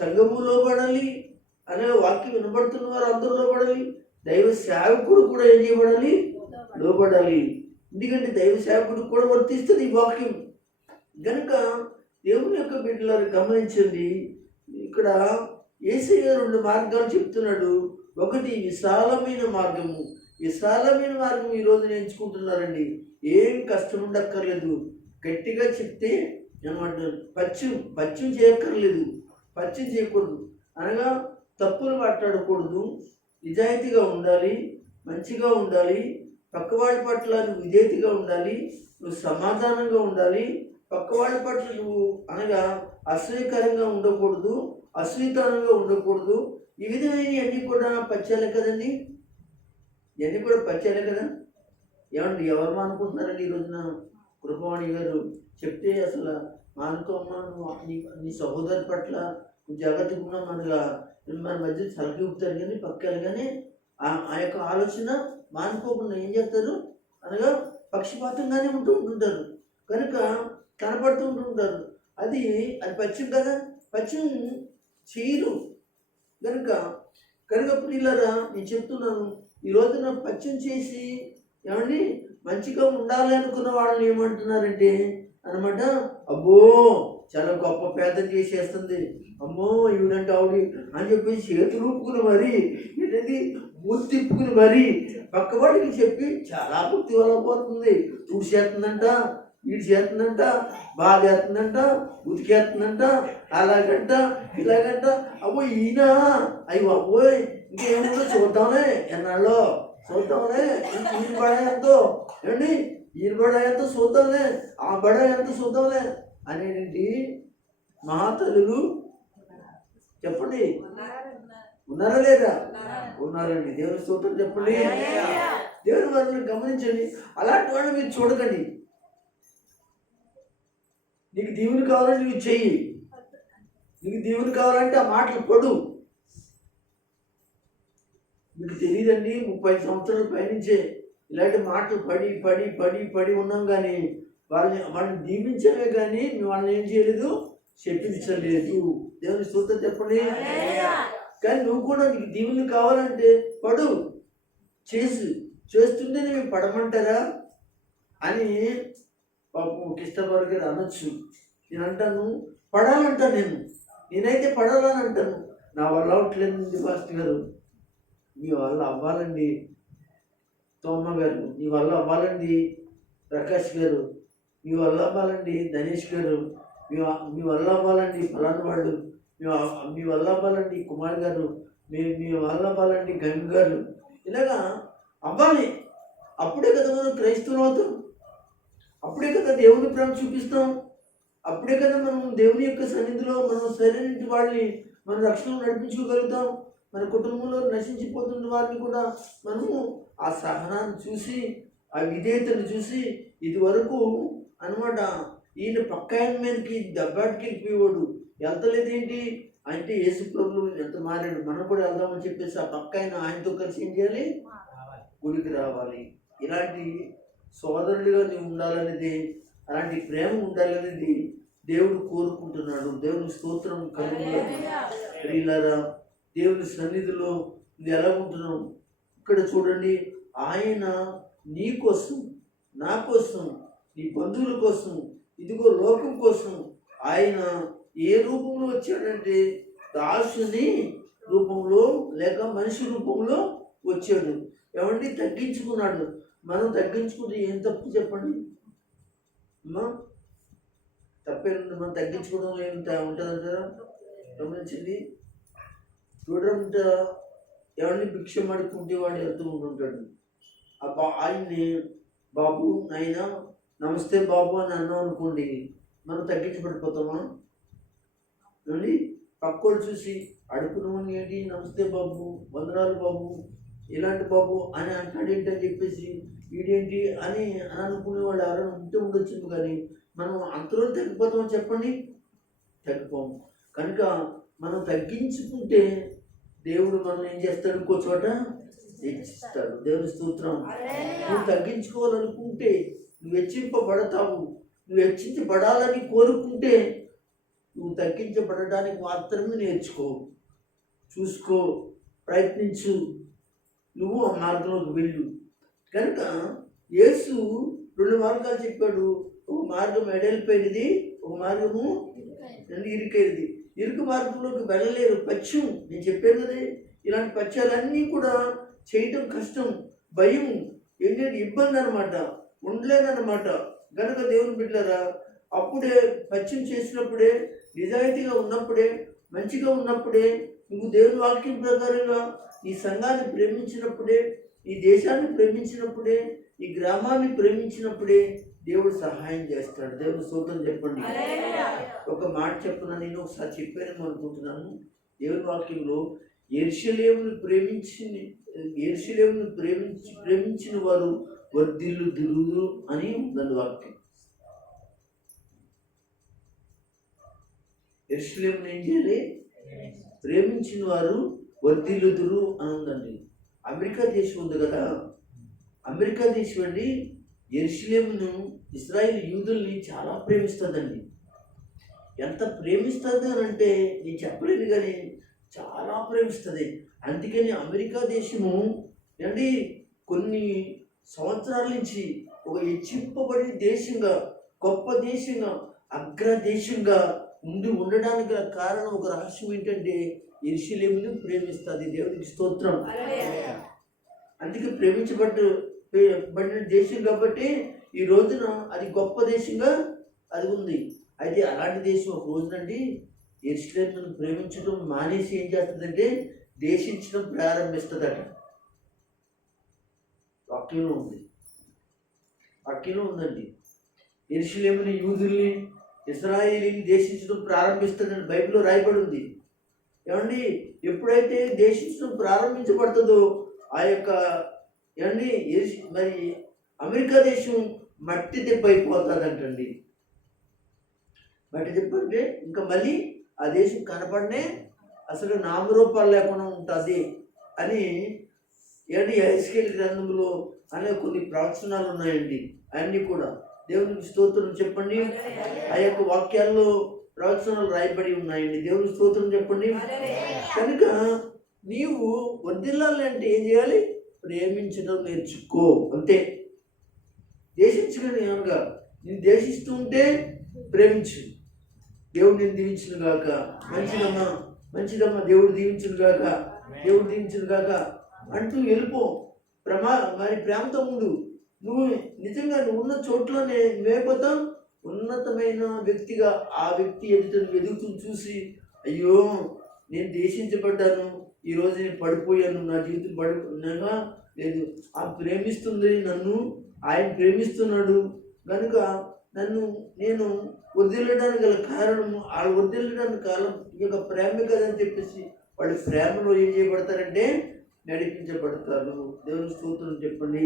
సంఘము లోపడాలి, అనే వాక్యం వినబడుతున్న వారు అందరూ లోపడాలి. దైవ సేవకుడు కూడా ఏం చేయబడాలి? లోపడాలి. ఎందుకంటే దైవ సేవకుడికి కూడా వర్తిస్తుంది ఈ వాక్యం. కనుక దేవుని యొక్క బిడ్డలను గమనించండి. ఇక్కడ యేసయ్య 2 మార్గాలు చెప్తున్నాడు. ఒకటి విశాలమైన మార్గము. విశాలమైన మార్గం ఈరోజు ఎంచుకుంటున్నారండి. ఏం కష్టం ఉండక్కర్లేదు. గట్టిగా చెప్తే ఏమంటారు, పచ్చిం చేయక్కర్లేదు, పచ్చిం చేయకూడదు. అనగా తప్పులు మాట్లాడకూడదు, నిజాయితీగా ఉండాలి, మంచిగా ఉండాలి, పక్కవాడి పట్ల నువ్వు విధేయతగా ఉండాలి, నువ్వు సమాధానంగా ఉండాలి. పక్కవాడి పట్ల నువ్వు అనగా అసూయకరంగా ఉండకూడదు, అసూయతనంగా ఉండకూడదు. ఈ విధమైన అన్నీ కూడా పచ్చాలే కదండి, ఇవన్నీ కూడా పచ్చాలే కదా. ఏమండి ఎవరు మానుకుంటున్నారండి ఈ రోజున? కృపవాణి గారు చెప్తే అసలు మానుకోమ్మా, నువ్వు నీ సహోదరు పట్ల జాగ్రత్తగా ఉన్నాం అనగా మన మధ్య చలకి ఊపుతారు, కానీ పక్కలు కానీ ఆ యొక్క ఆలోచన మానుకోకుండా ఏం చేస్తారు అనగా పక్షపాతంగానే ఉంటుంటారు. కనుక కనపడుతూ ఉంటుంటారు. అది పచ్చిం కదా, పచ్చిం చేయరు. కనుక పిల్లరా నేను చెప్తున్నాను, ఈ రోజున పచ్చిం చేసి ఏమండి మంచిగా ఉండాలి అనుకున్న వాళ్ళని ఏమంటున్నారంటే అనమాట, అబ్బో చాలా గొప్ప పేద చేసేస్తుంది, అమ్మో ఈవిడంటే ఆవిడ అని చెప్పేసి చేతులు ఊపుకుని మరి ఏంటంటే మూతి తిప్పుకుని మరి పక్కవాడికి చెప్పి చాలా భక్తి వల్ల పోతుంది. చేస్తుందంట, వీడు చేస్తుందంట, బాగా చేస్తుందంట, ఉతికేస్తుందంట, అలాగంట ఇలాగంట. అబ్బో ఈయన అయ్యి అబ్బోయ్ ఇంకేముందో చూద్దాంలే, ఎన్నాళ్ళో చూద్దాంలే, ఈయన బడ ఎంతో ఏమండి, ఈయన బడ ఎంతో చూద్దాంలే, ఆ బడ ఎంతో చూద్దాంలే అనేటి మహాతల్లులు చెప్పండి. ఉన్నారా లేదా? ఉన్నారండి. దేవుని స్తోత్రం చెప్పండి. దేవుని వారిని గమనించండి. అలాంటి వాళ్ళు మీరు చూడకండి. నీకు దీవుని కావాలంటే నువ్వు చెయ్యి, నీకు దీవుని కావాలంటే ఆ మాటలు పడు. మీకు తెలియదండి, 30 సంవత్సరాల పైనుంచే ఇలాంటి మాటలు పడి పడి పడి పడి ఉన్నాం. కానీ వాళ్ళని దీవించడమే కానీ వాళ్ళని ఏం చేయలేదు, చెప్పించలేదు. దేవుని స్తోత్రం చెప్పండి. కానీ నువ్వు కూడా నీకు దీవుని కావాలంటే పడు, చేస్తుంటేనే మీకు పడమంటారా అని పాపం కిష్టపడి గారు అనొచ్చు. నేను అంటాను పడాలంటాను, నేనైతే పడాలని అంటాను. నా వల్ల అవట్లేదు పాస్టర్ గారు, మీ వల్ల అవ్వాలండి. తోమ గారు మీ వల్ల అవ్వాలండి. ప్రకాష్ గారు మీ వల్ల అవ్వాలండి. ధనేష్ గారు మీ వల్ల అవ్వాలండి. ఫలానా వాళ్ళు మీ వల్ల అవ్వాలండి. కుమార్ గారు మీ వల్ల అవ్వాలండి. గంగ గారు ఇలాగా అవ్వాలి. అప్పుడే కదా మనం క్రైస్తవులు అవుతాం, అప్పుడే కదా దేవుని ప్రేమ చూపిస్తాం, అప్పుడే కదా మనం దేవుని యొక్క సన్నిధిలో మనం సరైన వాళ్ళని మన రక్షణలో నడిపించుకోగలుగుతాం. మన కుటుంబంలో నశించిపోతున్న వారిని కూడా మనము ఆ సహనాన్ని చూసి, ఆ విధేయతను చూసి, ఇది వరకు అనమాట ఈయన పక్క ఆయన మీదకి దెబ్బటికి వెళ్ళిపోయేవాడు, వెళ్తలేదేంటి అంటే యేసు ప్రభువు ఎంత మారాడు, మనం కూడా వెళ్దామని చెప్పేసి ఆ పక్క ఆయనతో కలిసి ఏం చేయాలి, గుడికి రావాలి. ఇలాంటి సోదరుడిగా నీవు ఉండాలనేది, అలాంటి ప్రేమ ఉండాలనేది దేవుడు కోరుకుంటున్నాడు. దేవుని స్తోత్రం కలుగులారా. దేవుని సన్నిధిలో నువ్వు ఎలా ఉంటున్నావు ఇక్కడ చూడండి. ఆయన నీ కోసం, నా కోసం, నీ బంధువుల కోసం, ఇదిగో లోకం కోసం ఆయన ఏ రూపంలో వచ్చాడంటే దాసుని రూపంలో లేక మనిషి రూపంలో వచ్చాడు. ఏమండి తగ్గించుకున్నాడు. మనం తగ్గించుకుంటే ఏం తప్పు చెప్పండి అమ్మా? తప్పేముంది? మనం తగ్గించుకోవడంలో ఏమి ఉంటుందంటారా? గమనించింది చూడంట. ఏమండి భిక్ష అడుక్కుంటే వాడు వెళ్తూ ఉంటుంటాడు. ఆయన్ని బాబు నాయన నమస్తే బాబు అని అన్నాం అనుకోండి, మనం తగ్గించబడిపోతామా? అండి పక్కోళ్ళు చూసి అడుగుతున్నామని ఏంటి నమస్తే బాబు, వందనాలు బాబు, ఇలాంటి బాబు అని అంటాడేంటి అని చెప్పేసి వీడేంటి అని అనుకునే వాళ్ళు ఎవరైనా ఉంటే ఉండొచ్చు, కానీ మనం అంతలో తగ్గిపోతామని చెప్పండి, తగ్గిపోము. కనుక మనం తగ్గించుకుంటే దేవుడు మనం ఏం చేస్తాడు? ఇంకో చోట హెచ్చిస్తాడు. దేవుని స్తోత్రం. నువ్వు తగ్గించుకోవాలనుకుంటే నువ్వు హెచ్చింపబడతావు. నువ్వు హెచ్చించబడాలని కోరుకుంటే నువ్వు తగ్గించబడడానికి మాత్రమే నేర్చుకో, చూసుకో, ప్రయత్నించు, నువ్వు ఆ మార్గంలోకి వెళ్ళు. కనుక యేసు 2 మార్గాలు చెప్పాడు. ఒక మార్గం ఎడలిపోయినది, ఒక మార్గము ఇరుకైనది. ఇరుకు మార్గంలోకి వెళ్ళలేరు, పచ్చం. నేను చెప్పాను కదా, ఇలాంటి పచ్చాలన్నీ కూడా చేయటం కష్టం, భయం, ఏంటంటే ఇబ్బంది అనమాట, ఉండలేదన్నమాట. కనుక దేవుని బిడ్డలారా, అప్పుడే పచ్చిం చేసినప్పుడే, నిజాయితీగా ఉన్నప్పుడే, మంచిగా ఉన్నప్పుడే, నువ్వు దేవుని వాక్యం ప్రకారంగా ఈ సంఘాన్ని ప్రేమించినప్పుడే, ఈ దేశాన్ని ప్రేమించినప్పుడే, ఈ గ్రామాన్ని ప్రేమించినప్పుడే దేవుడు సహాయం చేస్తాడు. దేవుడు స్తోత్రం చెప్పండి. ఒక మాట చెప్పున, నేను ఒకసారి చెప్పానేమో అనుకుంటున్నాను. దేవుని వాక్యంలో యెరూషలేమును ప్రేమించిన వారు వర్ధిల్లుదురు అని ఉందండి వాక్యం. యెరూషలేమును ఏం చేయాలి? ప్రేమించిన వారు వర్ధిల్లుదురు అని ఉందండి. అమెరికా దేశం ఉంది కదా, అమెరికా దేశం అండి యెరూషలేమును, ఇశ్రాయేలు యూదుల్ని చాలా ప్రేమిస్తుందండి. ఎంత ప్రేమిస్తుంది అని అంటే నేను చెప్పలేను, కానీ చాలా ప్రేమిస్తుంది. అందుకని అమెరికా దేశము అండి కొన్ని సంవత్సరాల నుంచి ఒక హెచ్చింపబడి దేశంగా, గొప్ప దేశంగా, అగ్రదేశంగా ఉండడానికి గల కారణం, ఒక రహస్యం ఏంటంటే యెరూషలేమును ప్రేమిస్తుంది. దేవునికి స్తోత్రం. అందుకే ప్రేమించబడిన దేశం కాబట్టి ఈ రోజున అది గొప్ప దేశంగా అది ఉంది. అయితే అలాంటి దేశం ఒక రోజునండి యెరూషలేమును ప్రేమించడం మానేసి ఏం చేస్తుందంటే దేశించడం ప్రారంభిస్తుందట. వాక్యంలో ఉందండి. యెరూషలేముని, యూదుల్ని, ఇశ్రాయేలీని దేశించడం ప్రారంభిస్తుందని బైబిల్లో రాయబడి ఉంది. ఏమండి ఎప్పుడైతే దేశించడం ప్రారంభించబడుతుందో ఆ యొక్క ఏమండి మరి అమెరికా దేశం మట్టి దెబ్బ అయిపోతుందంటండి. మట్టి దెబ్బ అంటే ఇంకా మళ్ళీ ఆ దేశం కనపడనే అసలు నామరూపాలు లేకుండా ఉంటుంది అని ఏమండి యెహెజ్కేలు గ్రంథంలో అనే కొన్ని ప్రవచనాలు ఉన్నాయండి. అన్నీ కూడా దేవునికి స్తోత్రం చెప్పండి. ఆ యొక్క వాక్యాల్లో ప్రవచనాలు రాయబడి ఉన్నాయండి. దేవునికి స్తోత్రం చెప్పండి. కనుక నీవు వర్ధిల్లాలి అంటే ఏం చేయాలి? ప్రేమించడం నేర్చుకో, అంతే. దేశించగలను ఏమనగా, నేను దేశిస్తూ ఉంటే ప్రేమించు. దేవుడు నేను దీవించును గాక. మంచిదమ్మా దేవుడు దీవించును గాక, దేవుడు దీవించును గాక అంటూ వెళ్ళిపో. మరి ప్రేమతో ముందు నువ్వు నిజంగా నువ్వు ఉన్న చోట్లోనే నువ్వైపోతావు ఉన్నతమైన వ్యక్తిగా. ఆ వ్యక్తి ఎదుట నువ్వు ఎదుగుతూ చూసి, అయ్యో నేను దేశించబడ్డాను, ఈరోజు నేను పడిపోయాను, నా జీవితం పడిపోయినాగా లేదు. ఆ ప్రేమిస్తుంది నన్ను, ఆయన ప్రేమిస్తున్నాడు కనుక నేను వదిలేయడానికి గల కారణం, ఆ వదిలేయడానికి కారణం ఈ యొక్క ప్రేమ కదని చెప్పేసి వాళ్ళు ప్రేమలో ఏం చేయబడతారంటే నడిపించబడతారు. దేవుని స్తోత్రం చెప్పండి.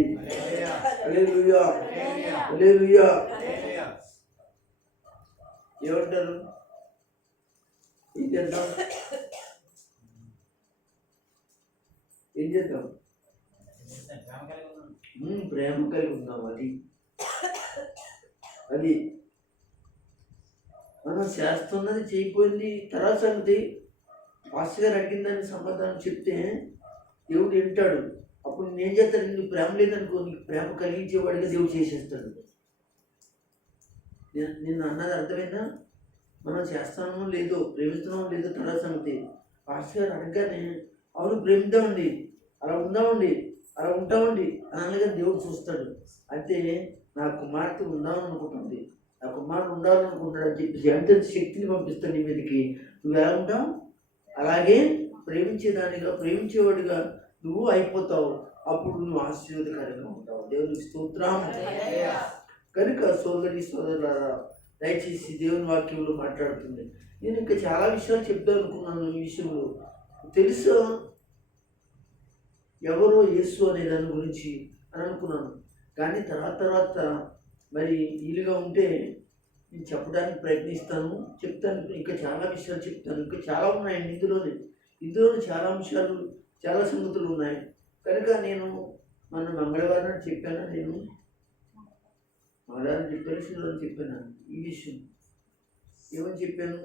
హల్లెలూయా, హల్లెలూయా. ఏమంటారు? ఏం చేద్దాం? ప్రేమ కలిగి ఉందాం. అది మనం చేస్తున్నది చేయకపోయింది తర్వాత సంగతి. పాస్టర్ గారు అడిగిన దానికి సమాధానం చెప్తే దేవుడు వింటాడు. అప్పుడు నేను చేస్తాను, నీకు ప్రేమ లేదనుకో, నీకు ప్రేమ కలిగించేవాడిగా దేవుడు చేసేస్తాడు. నేను అన్నది అర్థమైందా? మనం చేస్తామో లేదో, ప్రేమిస్తున్నామో లేదో తర్వాత సంగతి. పాస్టర్ గారు అడగగానే అవును ప్రేమిద్దామండి, అలా ఉందామండి, అలా ఉంటామండి అని అనగా దేవుడు చూస్తాడు. అంటే నా కుమార్తె ఉందామని అనుకుంటుంది, నా కుమారుడు ఉండాలనుకుంటాడు అని చెప్పి ఎంత శక్తిని పంపిస్తాడు నీ మీదకి. నువ్వు ఎలా ఉంటావు? అలాగే ప్రేమించేదానిగా, ప్రేమించేవాడిగా నువ్వు అయిపోతావు. అప్పుడు నువ్వు ఆశీర్వాదకరంగా ఉంటావు. దేవునికి స్తోత్రం. కనుక సోదరి సోదరులారా, దయచేసి దేవుని వాక్యంలో మాట్లాడుతుంది. నేను ఇంకా చాలా విషయాలు చెప్తాను అనుకున్నాను ఈ విషయంలో. తెలుసా ఎవరో యేసు అనే దాని గురించి అని అనుకున్నాను. కానీ తర్వాత మరి వీలుగా ఉంటే నేను చెప్పడానికి ప్రయత్నిస్తాను, చెప్తాను. ఇంకా చాలా విషయాలు చెప్తాను. ఇంకా చాలా ఉన్నాయండి ఇందులోనే చాలా అంశాలు, చాలా సంగతులు ఉన్నాయి. కనుక నేను మన మంగళవారం చెప్పాను, నేను మంగళవారం చెప్పాను, శనివారం చెప్పాను ఈ విషయం. ఏమని చెప్పాను,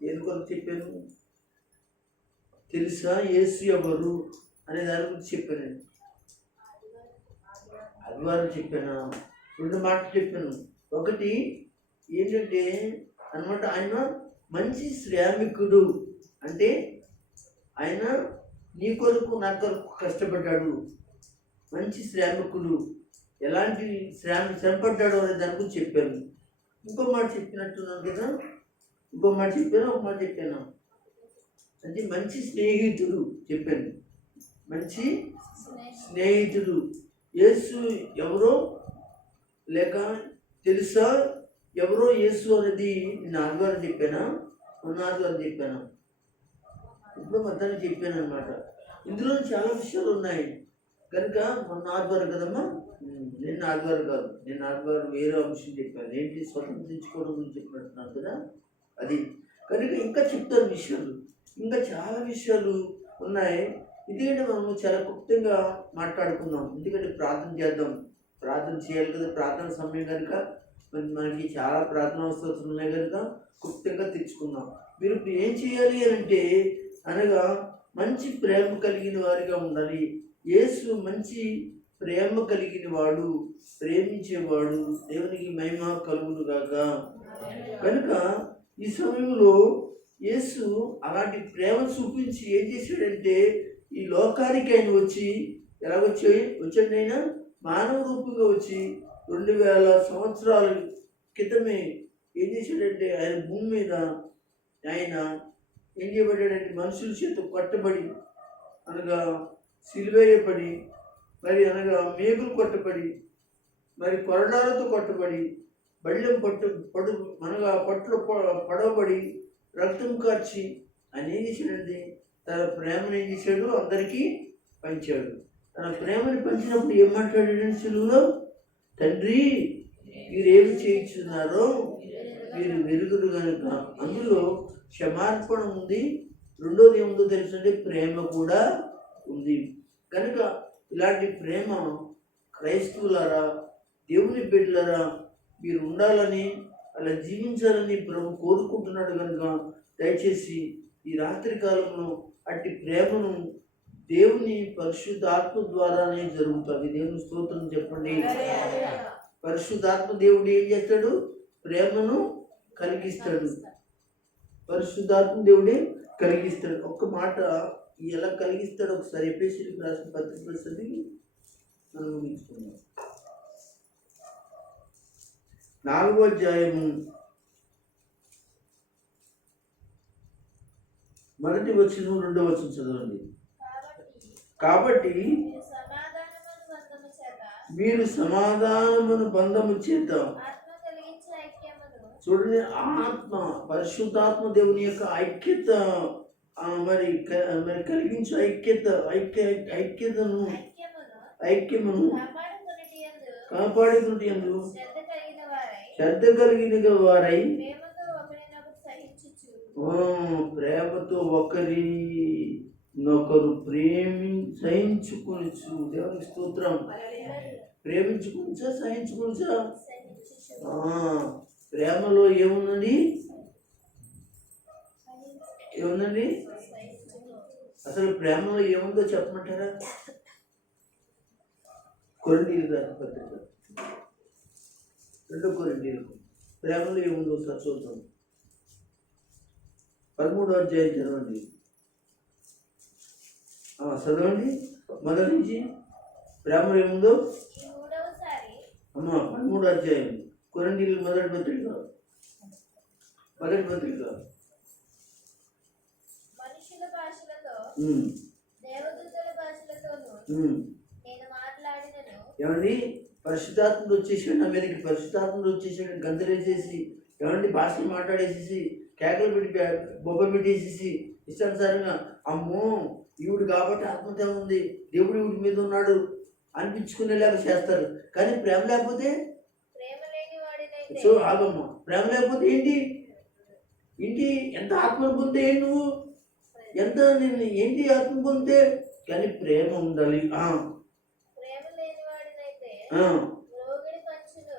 దేని కొరకు చెప్పాను? తెలుసా యేసు ఎవరు అనే దాని గురించి చెప్పాను. ఆదివారం చెప్పాను, 2 మాటలు చెప్పాను. ఒకటి ఏంటంటే అన్నమాట, ఆయన మంచి శ్రామికుడు. అంటే ఆయన నీ కొరకు నా కొరకు కష్టపడ్డాడు, మంచి శ్రామికుడు. ఎలాంటి శ్రమపడ్డాడు అనే దాని గురించి చెప్పాను. ఇంకో మాట చెప్పినట్టున్నాను కదా, ఇంకో మాట చెప్పాను, ఒక మాట చెప్పాను. అంటే మంచి స్నేహితుడు చెప్పాను, మంచి స్నేహితుడు. యేసు ఎవరో లేక తెలుసా ఎవరో యేసు అనేది నేను ఆదివారం చెప్పానా, మొన్న ఆదివారం చెప్పాను, ఇప్పుడు మొత్తాన్ని చెప్పాను అనమాట. ఇందులో చాలా విషయాలు ఉన్నాయి. కనుక మొన్న ఆదివారం కదమ్మా, నిన్న ఆదివారం కాదు, నిన్న ఆదివారం వేరే అంశం చెప్పాను. ఏంటి, స్వతంత్రించుకోవడం గురించి చెప్పినట్టున్నాను కదా, అది. కనుక ఇంకా చెప్తాను విషయాలు, ఇంకా చాలా విషయాలు ఉన్నాయి. ఎందుకంటే మనము చాలా క్లుప్తంగా మాట్లాడుకుందాం. ఎందుకంటే ప్రార్థన చేద్దాం, ప్రార్థన చేయాలి కదా, ప్రార్థన సమయం కనుక మనకి చాలా ప్రార్థన అవసరాలు ఉన్నాయి కనుక క్లుప్తంగా తెచ్చుకుందాం. మీరు ఇప్పుడు ఏం చేయాలి అంటే అనగా మంచి ప్రేమ కలిగిన వారిగా ఉండాలి. యేసు మంచి ప్రేమ కలిగిన వాడు, ప్రేమించేవాడు. దేవునికి మహిమ కలుగును గాక. కనుక ఈ సమయంలో యేసు అలాంటి ప్రేమ చూపించి ఏం చేశాడంటే ఈ లోకానికి ఆయన వచ్చి వచ్చాడు ఆయన మానవ రూపంగా వచ్చి 2000 సంవత్సరాల క్రితమే ఏం చేశాడంటే ఆయన భూమి మీద ఆయన ఏం చేయబడ్డాడంటే మనుషుల చేత కొట్టబడి, అనగా సిలువేయబడి, మరి అనగా మేకులు కొట్టబడి, మరి కొరడాలతో కొట్టబడి, బళ్ళెం అనగా పట్లు పడవబడి, రక్తం కార్చి ఆయన ఏం చేశాడండి, తన ప్రేమను ఏం చేశాడు, అందరికీ పంచాడు. తన ప్రేమని పంచినప్పుడు ఏం మాట్లాడాడు సిలువలో? తండ్రి మీరేమి చేయించున్నారో మీరు వెలుగురు కనుక. అందులో క్షమార్పణ ఉంది. రెండోది ఏముందో తెలుసంటే ప్రేమ కూడా ఉంది. కనుక ఇలాంటి ప్రేమ క్రైస్తవులారా, దేవుని బిడ్డలారా మీరు ఉండాలని, అలా జీవించాలని ప్రభు కోరుకుంటున్నాడు. కనుక దయచేసి ఈ రాత్రి కాలంలో అట్టి ప్రేమను దేవుని పరిశుద్ధాత్మ ద్వారానే జరుగుతుంది. దేవుని స్తోత్రం చెప్పండి. పరిశుద్ధాత్మ దేవుడు ఏం చేస్తాడు? ప్రేమను కలిగిస్తాడు. పరిశుద్ధాత్మ దేవుడే కలిగిస్తాడు. ఒక్క మాట ఎలా కలిగిస్తాడు ఒకసారి ఎఫెసీయులకు రాసిన పత్రిక చదివి మనం ముగించుకుందాం. 4వ అధ్యాయము 1వ వచనం 2వ వచనం చదవండి. కాబట్టి మీరు సమాధానమును బంధము చేత, చూడండి, ఆత్మ పరిశుద్ధాత్మ దేవుని యొక్క ఐక్యత, మరి కలిగించే ఐక్యమును కాపాడుకుంటే శ్రద్ధ కలిగిన వారై ప్రేమతో ఒకరినొకరు సహించుకొనొచ్చు. దేవునికి స్తోత్రం. ప్రేమించుకొనొచ్చా, సహించుకొనొచ్చా? ప్రేమలో ఏముందండి? అసలు ప్రేమలో ఏముందో చెప్పమంటారా? కొరింథీయులకు రాసిన పత్రిక 2 కొరింథీయులకు ప్రేమలో ఏముందో ఒకసారి చూద్దాం. 13వ అధ్యాయం చదవండి. చదవండి మొదటి నుంచి ప్రేమ ఏముందో ఈ మూడవసారి అమ్మా 13వ అధ్యాయం కొరింథీయుల మొదటి పత్రిక మనుషుల భాషలతో ఉమ్, దేవదూతల భాషలతోనూ ఉమ్. నేను మాట్లాడినను ఏమండి పరిశుద్ధాత్ముడు వచ్చేసాడు నా మీదకి, పరిశుద్ధాత్ముడు వచ్చేసాడు గంతులేసేసి ఏమండి భాషలు మాట్లాడేసేసి కేకలు పెట్టి బొబ్బలు పెట్టేసేసి ఇష్టానుసారంగా అమ్మో ఈవిడు కాబట్టి ఆత్మత ఉంది, దేవుడు ఈవిడి మీద ఉన్నాడు అనిపించుకునేలాగా చేస్తారు. కానీ ప్రేమ లేకపోతే ప్రేమ లేని వాడినైతే సో ఆగమ్మ, ప్రేమ లేకపోతే ఏంటి ఏంటి ఎంత ఆత్మను పొందే ఏంటి నువ్వు ఎంత నేను ఏంటి ఆత్మ పొందితే, కానీ ప్రేమ ఉండాలి. ప్రేమ లేని వాడినైతే రోగిడి కంచును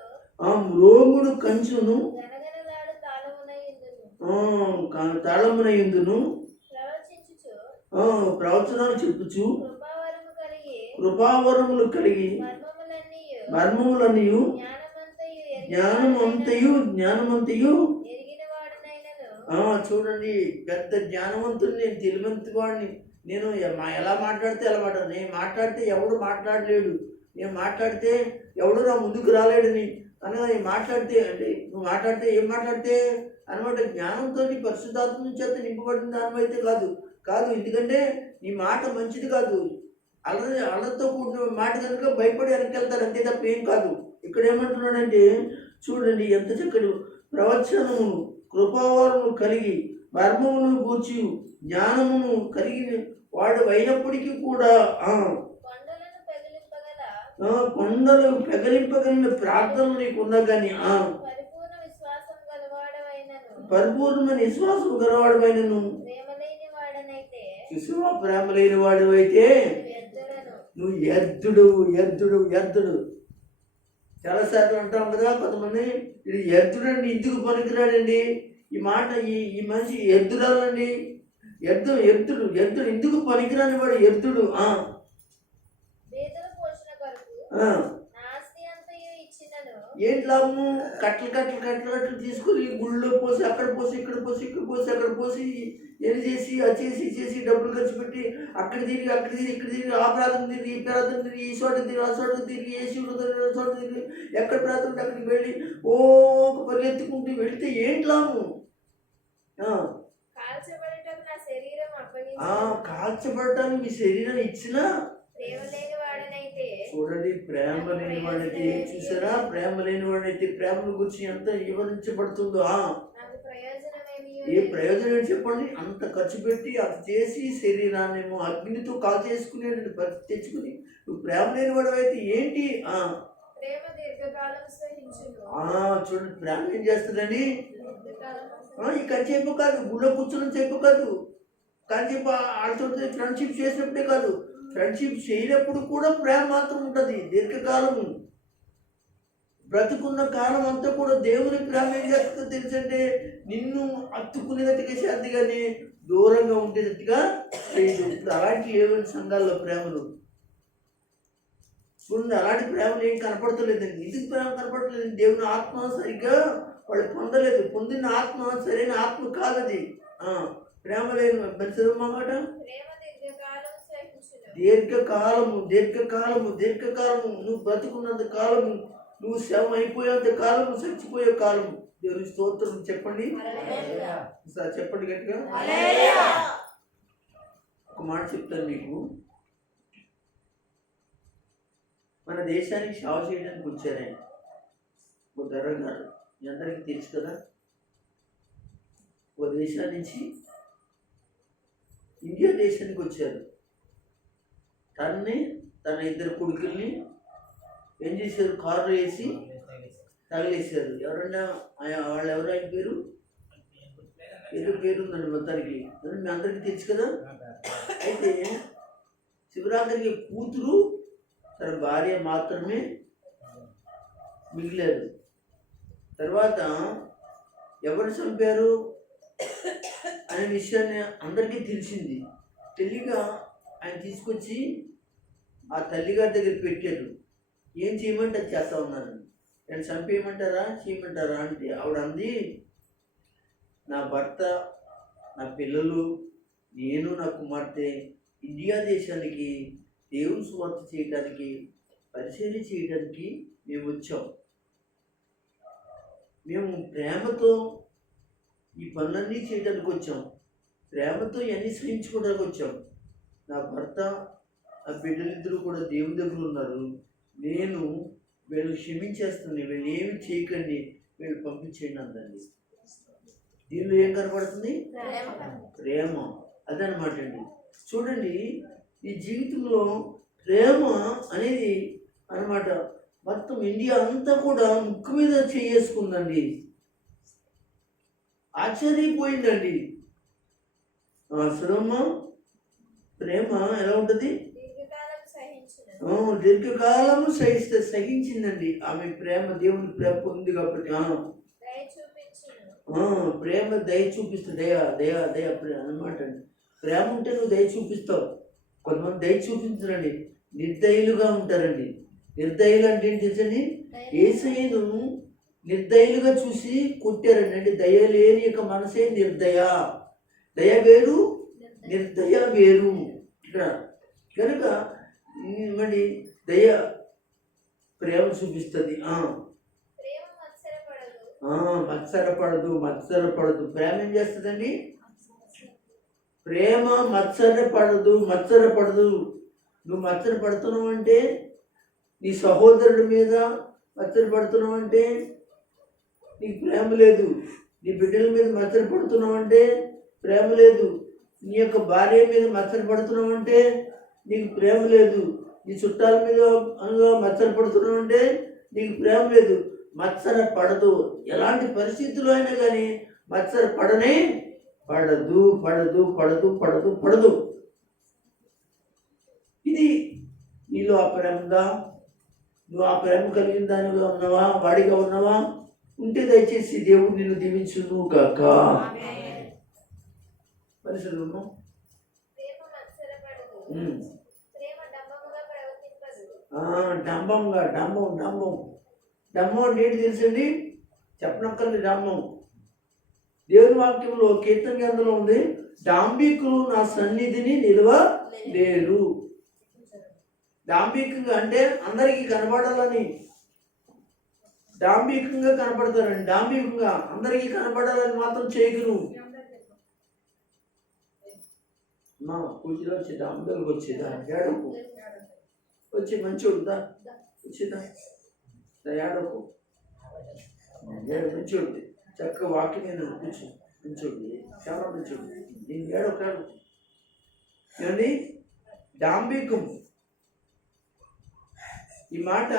రోగుడు కంచును గనగనలాడు తాళమునయుందును తాళమునయుందును ప్రవచించుచు ప్రవచనాలు చెప్పుచు కృపావరము కలిగి కృపావరములు కలిగి మర్మములనియు జ్ఞానమంతయు ఎరిగిన వాడనైనను చూడండి పెద్ద జ్ఞానవంతుడు నేను, తెలివంతి వాడిని నేను. ఎలా మాట్లాడితే అలా మాట్లాడు, నేను మాట్లాడితే ఎవడు మాట్లాడలేడు, నేను మాట్లాడితే ఎవడు నా ముందుకు రాలేడని అనగా నేను మాట్లాడితే అంటే నువ్వు మాట్లాడితే ఏం మాట్లాడితే అనమాట జ్ఞానంతో పరిశుద్ధాత్మ చేత నింపబడిన దానివైతే కాదు. ఎందుకంటే నీ మాట మంచిది కాదు, అల్లరితో కూడిన మాట కనుక భయపడి వెనకెళ్తారు అంతే తప్ప ఏం కాదు. ఇక్కడ ఏమంటున్నాడంటే చూడండి ఎంత చక్కటి ప్రవచనమును కృపావరమును కలిగి మర్మమును గూర్చి జ్ఞానమును కలిగి వాడు అయినప్పటికీ కూడా కొండలు పెగలింపగలిగిన ప్రార్థనలు నీకున్నా కానీ పరిపూర్ణమైన విశ్వాసం గలవాడమైనను చూసావా ప్రేమ లేని వాడు అయితే నువ్వు ఎద్దుడు. చాలాసార్లు అంటాం కదా కొంతమంది, ఇది ఎద్దుడండి ఇందుకు పనికిరాడండి, ఈ మాట ఈ మనిషి ఎద్దురాలండి, ఎద్దుడు ఇందుకు పనికిరాని వాడు ఎద్దుడు. ఏంటి లాభము? కట్టలు తీసుకుని గుళ్ళో పోసి అక్కడ పోసి ఇక్కడ పోసి ఏం చేసి అది చేసి డబ్బులు ఖర్చు పెట్టి అక్కడ తిరిగి ఇక్కడ తిరిగి ఆ ప్రాంతం తిరిగి ఈ ప్రాంతం తిరిగి ఈ చోట తిరిగి ఆ చోట తిరిగి ఏ శివుడు చోట తిరిగి ఎక్కడ ప్రాంతం ఉంటే అక్కడికి వెళ్ళి పరిగెత్తుకుంటూ వెళితే ఏంటి లాభం? కాల్చబడటానికి మీ శరీరాన్ని ఇచ్చినా చూడండి ప్రేమ లేని వాడైతే చూసారా, ప్రేమ లేని వాడైతే ప్రేమను గురించి ఎంత వివరించబడుతుందో ఏ ప్రయోజనం ఏంటి చెప్పండి? అంత ఖర్చు పెట్టి అది చేసి శరీరాన్నేమో అగ్నితో కాల్ చేసుకునే పరిస్థితి తెచ్చుకుని నువ్వు ప్రేమ లేని వాడు అయితే ఏంటి? చూడండి ప్రేమ ఏం చేస్తుందండి? ఈ కంచేపు కాదు, గుళ్ళో కూర్చొని చెప్పు కాదు, కాసేపు వాళ్ళతో ఫ్రెండ్షిప్ చేసినప్పుడే కాదు, ఫ్రెండ్షిప్ చేయనప్పుడు కూడా ప్రేమ మాత్రం ఉంటుంది. దీర్ఘకాలము బ్రతుకున్న కాలం అంతా కూడా దేవుని ప్రేమ ఏం చేస్తుందో తెలుసంటే నిన్ను హత్తుకునేటట్టుగా చేద్ది కానీ దూరంగా ఉండేటట్టుగా లేదు. ఇప్పుడు అలాంటి లేవని సంఘాల్లో ప్రేమలు చూడండి, అలాంటి ప్రేమలు ఏం కనపడతలేదండి. ఎందుకు ప్రేమ కనపడతలేదండి? దేవుని ఆత్మ సరిగ్గా వాళ్ళు పొందలేదు. పొందిన ఆత్మ సరైన ఆత్మ కాదది. ప్రేమ లేదు మాట. దీర్ఘకాలము నువ్వు బ్రతుకున్నంత కాలము, నువ్వు శవం అయిపోయేంత కాలము, చచ్చిపోయే కాలము. దేవుని స్తోత్రం చెప్పండి సార్, చెప్పండి గట్టిగా. ఒక మాట చెప్తాను మీకు. మన దేశానికి సేవ చేయడానికి వచ్చారాయన ఒక ధర గారు, మీ అందరికీ తెలుసు కదా. ఒక దేశం నుంచి ఇండియా దేశానికి వచ్చారు. తన ఇద్దరు కొడుకుల్ని ఏం చేశారు? కారులో వేసి తగిలేశారు. ఎవరన్నా వాళ్ళు ఎవరు? ఆయన పేరు ఉందండి మొత్తానికి, మీ అందరికీ తెలుసు కదా. అయితే శివరాత్రికి కూతురు తన భార్య మాత్రమే మిగిలారు. తర్వాత ఎవరు చంపారు అనే విషయాన్ని అందరికీ తెలిసింది. తెలియగా ఆయన తీసుకొచ్చి ఆ తల్లిగారి దగ్గర పెట్టారు. ఏం చేయమంటే అది చేస్తా ఉన్నాను. నేను చంపేయమంటారా చేయమంటారా అంటే ఆవిడ అంది, నా భర్త, నా పిల్లలు, నేను, నా కుమార్తె ఇండియా దేశానికి దేవుని సువార్త చేయడానికి, పరిచర్య చేయడానికి మేము వచ్చాం. మేము ప్రేమతో ఈ పనులన్నీ చేయడానికి వచ్చాం. ప్రేమతో ఇవన్నీ సహించుకోవడానికి వచ్చాం. నా భర్త, నా బిడ్డలిద్దరూ కూడా దేవుని దగ్గర ఉన్నారు. నేను వీళ్ళు క్షమించేస్తుంది, వీళ్ళు ఏమి చేయకండి, వీళ్ళు పంపించేయండి అందండి. దీనిలో ఏం కనపడుతుంది? ప్రేమ. అదనమాట అండి. చూడండి, ఈ జీవితంలో ప్రేమ అనేది అన్నమాట మొత్తం ఇండియా అంతా కూడా ముక్కు మీద చేసుకుందండి. ఆశ్చర్యపోయిందండి. సురమ్మ, ప్రేమ ఎలా ఉంటుంది? దీర్ఘకాలము సహించిందండి. ఆమె ప్రేమ దేవుని ప్రేమ ఉంది కాబట్టి. ప్రేమ దయ చూపిస్తుంది. దయ అనమాట అండి. ప్రేమ ఉంటే నువ్వు దయ చూపిస్తావు. కొంతమంది దయ చూపించరండి, నిర్దయులుగా ఉంటారండి. నిర్దయులు అంటే ఏంటి తెలుసండి? యేసయ్యను నిర్దయులుగా చూసి కొట్టారండి. అంటే దయ లేని యొక్క మనసే నిర్దయ. దయ వేరు, నిర్దయ వేరు. ఇక్కడ కనుక మరి దయ ప్రేమ చూపిస్తుంది. మత్సరపడదు. ప్రేమ ఏం చేస్తుందండి? ప్రేమ మత్సరపడదు. నువ్వు మత్సరపడుతున్నావు అంటే, నీ సహోదరుడి మీద మత్సరపడుతున్నావు అంటే నీకు ప్రేమ లేదు. నీ బిడ్డల మీద మత్సరపడుతున్నావు అంటే ప్రేమ లేదు. నీ యొక్క భార్య మీద మత్సరపడుతున్నావు అంటే నీకు ప్రేమ లేదు. నీ చుట్టాల మీద మత్సరపడుతున్నావు అంటే నీకు ప్రేమ లేదు. మత్సరపడదు. ఎలాంటి పరిస్థితుల్లో అయినా కానీ మత్సరపడనే పడదు. ఇది నీలో ఆ ప్రేమగా, నువ్వు ఆ ప్రేమ కలిగిన దానిగా ఉన్నావా, వాడిగా ఉన్నావా? ఉంటే దయచేసి దేవుడు నిన్ను దీవించును గాక. పరిశీలన. డంబం అంటే ఏంటి తెలుసండి? చెప్పనక్కర్లేదు. డంబం దేవుని వాక్యంలో కీర్తన గ్రంథంలో ఉంది, డాంబికులు నా సన్నిధిని నిలవలేరు. డాంబికంగా అంటే అందరికీ కనపడాలని, డాంబికంగా కనపడతారండి. డాంబికంగా అందరికీ కనపడాలని మాత్రం చేయగలను. మా పూజలో వచ్చేదా, అందరికి వచ్చేదా, ఏడకు వచ్చి మంచోడు వచ్చేదా, ఏడకు మంచోడు, చక్కగా వాకింగ్ మీద మంచోడు, చాలా మంచోడు. నేను ఏడొకాడు ఏమండి? డాంబికం ఈ మాట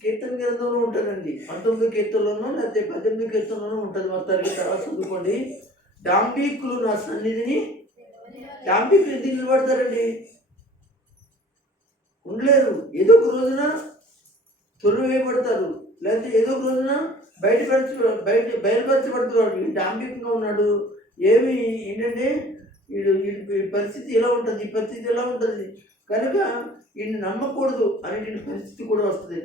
కీర్తన గ్రంథంలో ఉంటుందండి. 19 కీర్తనలోనూ లేకపోతే 18 కీర్తనలోనూ ఉంటుంది. మొత్తానికి తర్వాత చదువుకోండి. డాంబికులు నా సన్నిధిని, డాంబికులు ఎందుకు నిలబడతారండి? ఉండలేరు. ఏదో ఒక రోజున తొలి వేయబడతారు, లేకపోతే ఏదో ఒక రోజున బయలుపరచబడతాడు. డాంబికంగా ఉన్నాడు. ఏమి ఏంటంటే ఈ పరిస్థితి ఎలా ఉంటుంది, ఈ పరిస్థితి ఎలా ఉంటుంది కనుక ఈయన నమ్మకూడదు అనేటువంటి పరిస్థితి కూడా వస్తుంది.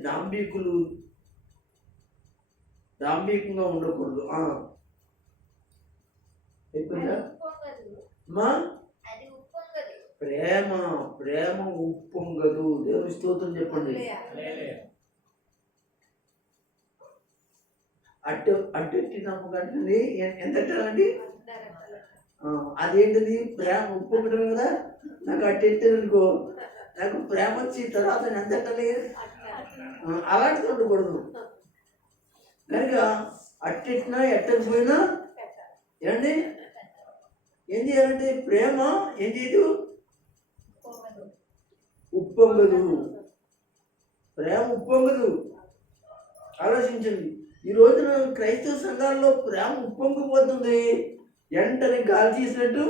డాంబికంగా ఉండకూడదు. ప్రేమ ఉప్పొంగదు. దేవుని స్తోత్రం చెప్పండి. అట్టి నమ్మకండి ఎంత అండి? అదేంటిది? ప్రేమ ఉప్పొంగటం కదా. నాకు అట్టెట్టనుకో, నాకు ప్రేమ వచ్చి తర్వాత ఎంత అలాంటిది ఉండకూడదు. కనుక అట్టెట్టినా ఎట్టకపోయినా ఏమండి ఏం చేయాలంటే ప్రేమ ఏం చేయదు? ఉప్పొంగదు. ప్రేమ ఉప్పొంగదు. ఆలోచించండి. ఈ రోజున క్రైస్తవ సంఘాల్లో ప్రేమ ఉప్పొంగిపోతుంది. వెంటనే గాలి తీసినట్టు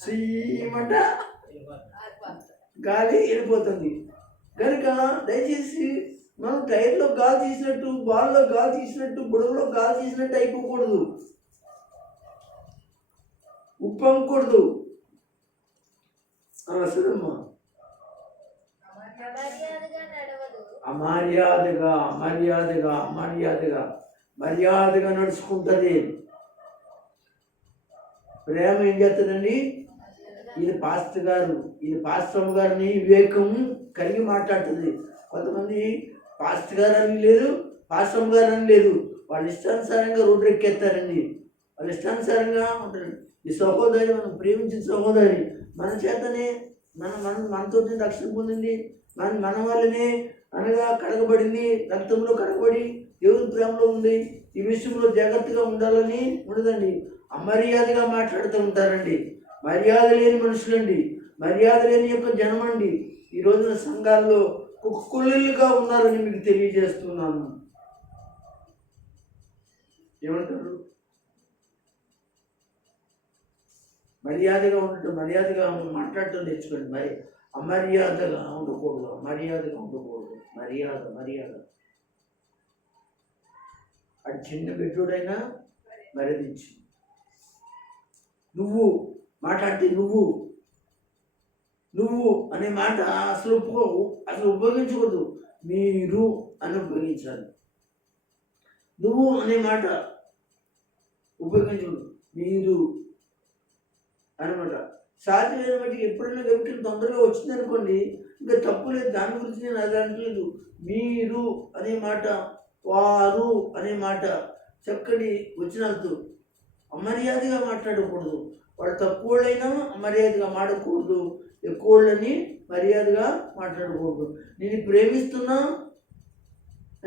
సీమంట గాలి వెళ్ళిపోతుంది. కనుక దయచేసి మనం టైర్లో గాలి తీసినట్టు, బాల్లో గాలి తీసినట్టు, బుడగలో గాలి తీసినట్టు అయిపోకూడదు. ఉప్పొంగకూడదు. సరేమ్మా. మర్యాదగా నడుచుకుంటుంది. ప్రేమ ఏం చేస్తుందండి? ఈయన పాస్టర్ గారు, ఈయన పాస్టర్ గారిని వివేకం కలిగి మాట్లాడుతుంది. కొంతమంది పాస్టర్ గారు అని లేదు, పాస్టర్ గారు అని లేదు, వాళ్ళ ఇష్టానుసారంగా రోడ్డు ఎక్కేస్తారండి. వాళ్ళ ఇష్టానుసారంగా ఉంటారు. ఈ సహోదరి, మనం ప్రేమించిన సహోదరి మన చేతనే మనతోటి రక్షణ పొందింది, మన వల్లనే అనగా కడగబడింది, రక్తంలో కడగబడి దేవుని ప్రేమలో ఉంది. ఈ విషయంలో జాగ్రత్తగా ఉండాలని ఉండదండి. అమర్యాదగా మాట్లాడుతూ ఉంటారండి. మర్యాద లేని మనుషులండి, మర్యాద లేని యొక్క జనం అండి ఈ రోజున సంఘాల్లో కుక్కుళ్ళుగా ఉన్నారని మీకు తెలియజేస్తున్నాను. ఏమంటారు? మర్యాదగా ఉండటం, మర్యాదగా మాట్లాడటం నేర్చుకోండి. మరి అమర్యాదగా ఉండకూడదు, మర్యాదగా ఉండకూడదు. మర్యాద మర్యాద అది చిన్న బిడ్డోడైనా మర్యాదించు. నువ్వు మాట్లాడితే నువ్వు అనే మాట అసలు ఉపయోగించకూడదు. మీరు అని ఉపయోగించాలి. నువ్వు అనే మాట ఉపయోగించకూడదు, మీరు అనమాట. సాధ్యమైన బట్టి ఎప్పుడైనా వ్యక్తులు తొందరగా వచ్చిందనుకోండి, ఇంకా తప్పు లేదు, దాని గురించి నేను అది అంటలేదు. మీరు అనే మాట, వారు అనే మాట చక్కటి వచనాలతో అమర్యాదగా మాట్లాడకూడదు. వాడు తక్కువ వాళ్ళైనా అమర్యాదగా మాడకూడదు, ఎక్కువ వాళ్ళని మర్యాదగా మాట్లాడకూడదు. నేను ప్రేమిస్తున్నా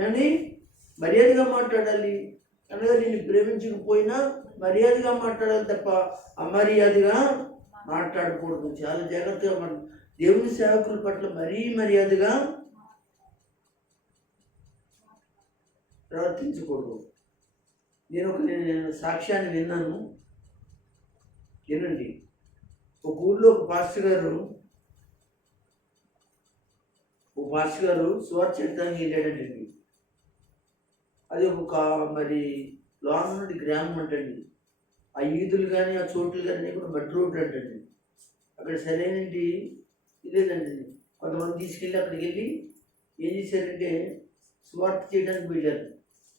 అని మర్యాదగా మాట్లాడాలి, అనగా నేను ప్రేమించకపోయినా మర్యాదగా మాట్లాడాలి తప్ప అమర్యాదగా మాట్లాడకూడదు. చాలా జాగ్రత్తగా దేవుని సేవకుల పట్ల మరీ మర్యాదగా ప్రవర్తించకూడదు. నేను సాక్ష్యాన్ని విన్నాను, వినండి. ఒక ఊళ్ళో ఒక పాస్టర్ గారు సువార్త చేయడానికి వెళ్ళాడండి. అది ఒక మరి లాంగ్ నుండి గ్రామం అంటండి. ఆ ఈదులు కానీ ఆ చోట్లు కానీ కూడా మట్టి రోడ్డు అంటండి. అక్కడ సరైనది లేదండి. కొంతమంది తీసుకెళ్ళి అక్కడికి వెళ్ళి ఏం చేశారంటే సువార్త చేయడానికి వెళ్ళారు.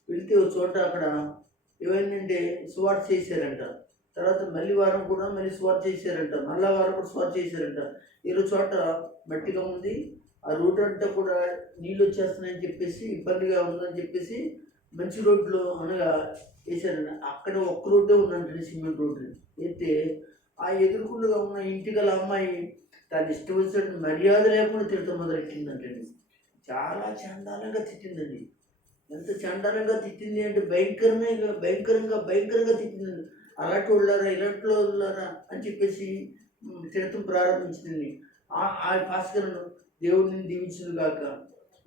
వెళ్తే ఒక చోట అక్కడ ఏమైందంటే సువార్త చేశారంట. తర్వాత మళ్ళీ వారం కూడా మళ్ళీ సువార్త చేశారంట. మళ్ళా వారం కూడా సువార్త చేశారంట. ఏదో చోట మట్టిగా ఉంది, ఆ రోడ్డు అంతా కూడా నీళ్ళు వచ్చేస్తున్నాయని చెప్పేసి, ఇబ్బందిగా ఉందని చెప్పేసి మంచి రోడ్లు అనగా వేశారండి. అక్కడ ఒక్క రోడ్డే ఉందంటే సిమెంట్ రోడ్డు. అయితే ఆ ఎదురుకుండా ఉన్న ఇంటి గల అమ్మాయి తను ఇష్టం వచ్చినట్టు మర్యాద లేకుండా తిడతాం మొదలెట్టిందంటండి. చాలా చండాలంగా తిట్టిందండి. ఎంత చండాలంగా తిట్టింది అంటే భయంకరంగా తిట్టిందండి. అలాంటి వాళ్ళారా, ఇలాంటి వాళ్ళారా అని చెప్పేసి తిడతం ప్రారంభించింది. ఆ భాస్కరను దేవుడిని దీవించదు కాక,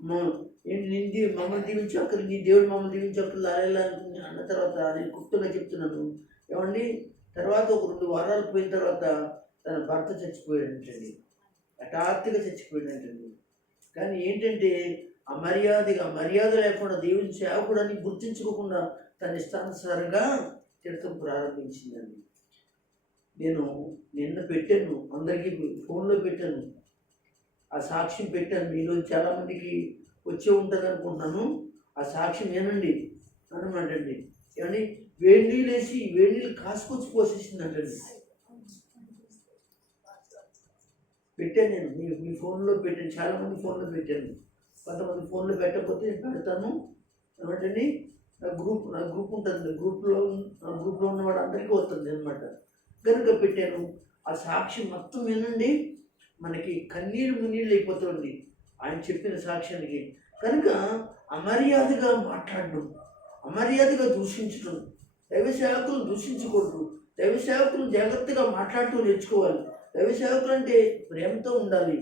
మమ్మల్ని దీవించక్కర్, నీ దేవుడు మమ్మల్ని దీవించక్కర్లు అలా అన్న తర్వాత నేను గుప్తంగా చెప్తున్నాను. ఏమండి, తర్వాత ఒక 2 వారాలు పోయిన తర్వాత తన భర్త చచ్చిపోయాడంటండి. హఠాత్తుగా చచ్చిపోయాడంటండి. కానీ ఏంటంటే మర్యాద లేకుండా దేవుని సేవకుడని గుర్తించుకోకుండా తన ఇష్టానుసారంగా తిడతం ప్రారంభించిందండి. నేను నిన్న పెట్టాను, అందరికీ ఫోన్లో పెట్టాను, ఆ సాక్ష్యం పెట్టాను. మీలో చాలామందికి వచ్చే ఉంటుంది అనుకుంటున్నాను. ఆ సాక్ష్యం ఏనండి అనమాట అండి. ఏమండి, వేడి నీళ్ళు వేసి వేడి నీళ్ళు కాసుకొచ్చి పోసేసిందంటండి. పెట్టాను నేను, మీ ఫోన్లో పెట్టాను, చాలామంది ఫోన్లో పెట్టాను. కొంతమంది ఫోన్లో పెట్టకపోతే నేను పెడతాను ఏమంటండి. నా గ్రూప్ ఉంటుంది, గ్రూప్లో ఉన్న వాడు అందరికీ వస్తుంది అనమాట. కనుక పెట్టాను. ఆ సాక్ష్యం మొత్తం వినండి, మనకి కన్నీరు మున్నీళ్ళు అయిపోతుంది ఆయన చెప్పిన సాక్ష్యానికి. కనుక అమర్యాదగా మాట్లాడడం, అమర్యాదగా దూషించడం, దైవ సేవకులు దూషించకూడదు. దైవ సేవకులు జాగ్రత్తగా మాట్లాడుతూ నేర్చుకోవాలి. దైవ సేవకులు అంటే ప్రేమతో ఉండాలి.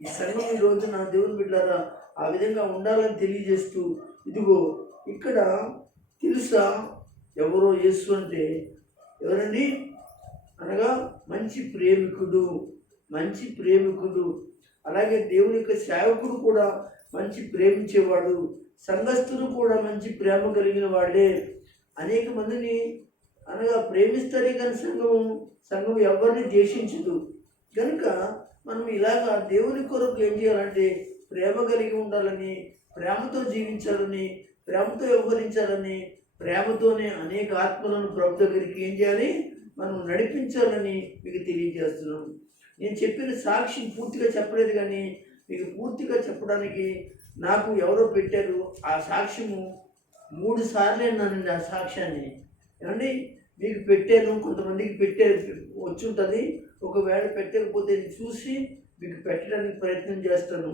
ఈ సంఘం ఈ రోజున దేవుని బిడ్డలారా ఆ విధంగా ఉండాలని తెలియజేస్తూ, ఇదిగో ఇక్కడ తెలుసా ఎవరో యేసు అంటే ఎవరండి అనగా మంచి ప్రేమికుడు. అలాగే దేవుని యొక్క సేవకుడు కూడా మంచి ప్రేమించేవాడు, సంఘస్థులు కూడా మంచి ప్రేమ కలిగిన వాళ్ళే. అనేక మందిని అనగా ప్రేమిస్తారే కానీ సంఘం ఎవరిని ద్వేషించదు. కనుక మనం ఇలాగా దేవుని కొరకు ఏం చేయాలంటే ప్రేమ కలిగి ఉండాలని, ప్రేమతో జీవించాలని, ప్రేమతో వ్యవహరించాలని, ప్రేమతోనే అనేక ఆత్మలను ప్రభు దగ్గరికి ఏం చేయాలి, మనం నడిపించాలని మీకు తెలియజేస్తున్నాం. నేను చెప్పిన సాక్ష్యం పూర్తిగా చెప్పలేదు, కానీ మీకు పూర్తిగా చెప్పడానికి నాకు ఎవరో పెట్టారు ఆ సాక్ష్యము 3 సార్లు విన్నానండి ఆ సాక్ష్యాన్ని. ఏమండి మీకు పెట్టాను, కొంతమందికి వచ్చి ఉంటుంది. ఒకవేళ పెట్టకపోతే చూసి మీకు పెట్టడానికి ప్రయత్నం చేస్తాను.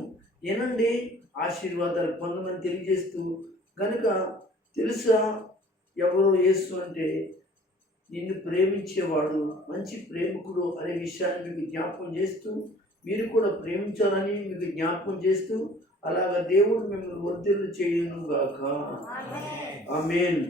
ఏనండి ఆశీర్వాదాలు పొందమని తెలియజేస్తూ, కనుక తెలుసా ఎవరు యేసు అంటే నిన్ను ప్రేమించేవాడు, మంచి ప్రేమికుడు అనే విషయాన్ని మీకు జ్ఞాపకం చేస్తూ, మీరు కూడా ప్రేమించాలని మీకు జ్ఞాపకం చేస్తూ, అలాగా దేవుడు మిమ్మల్ని వర్ధిల్లు చేయును గాక. ఆమేన్.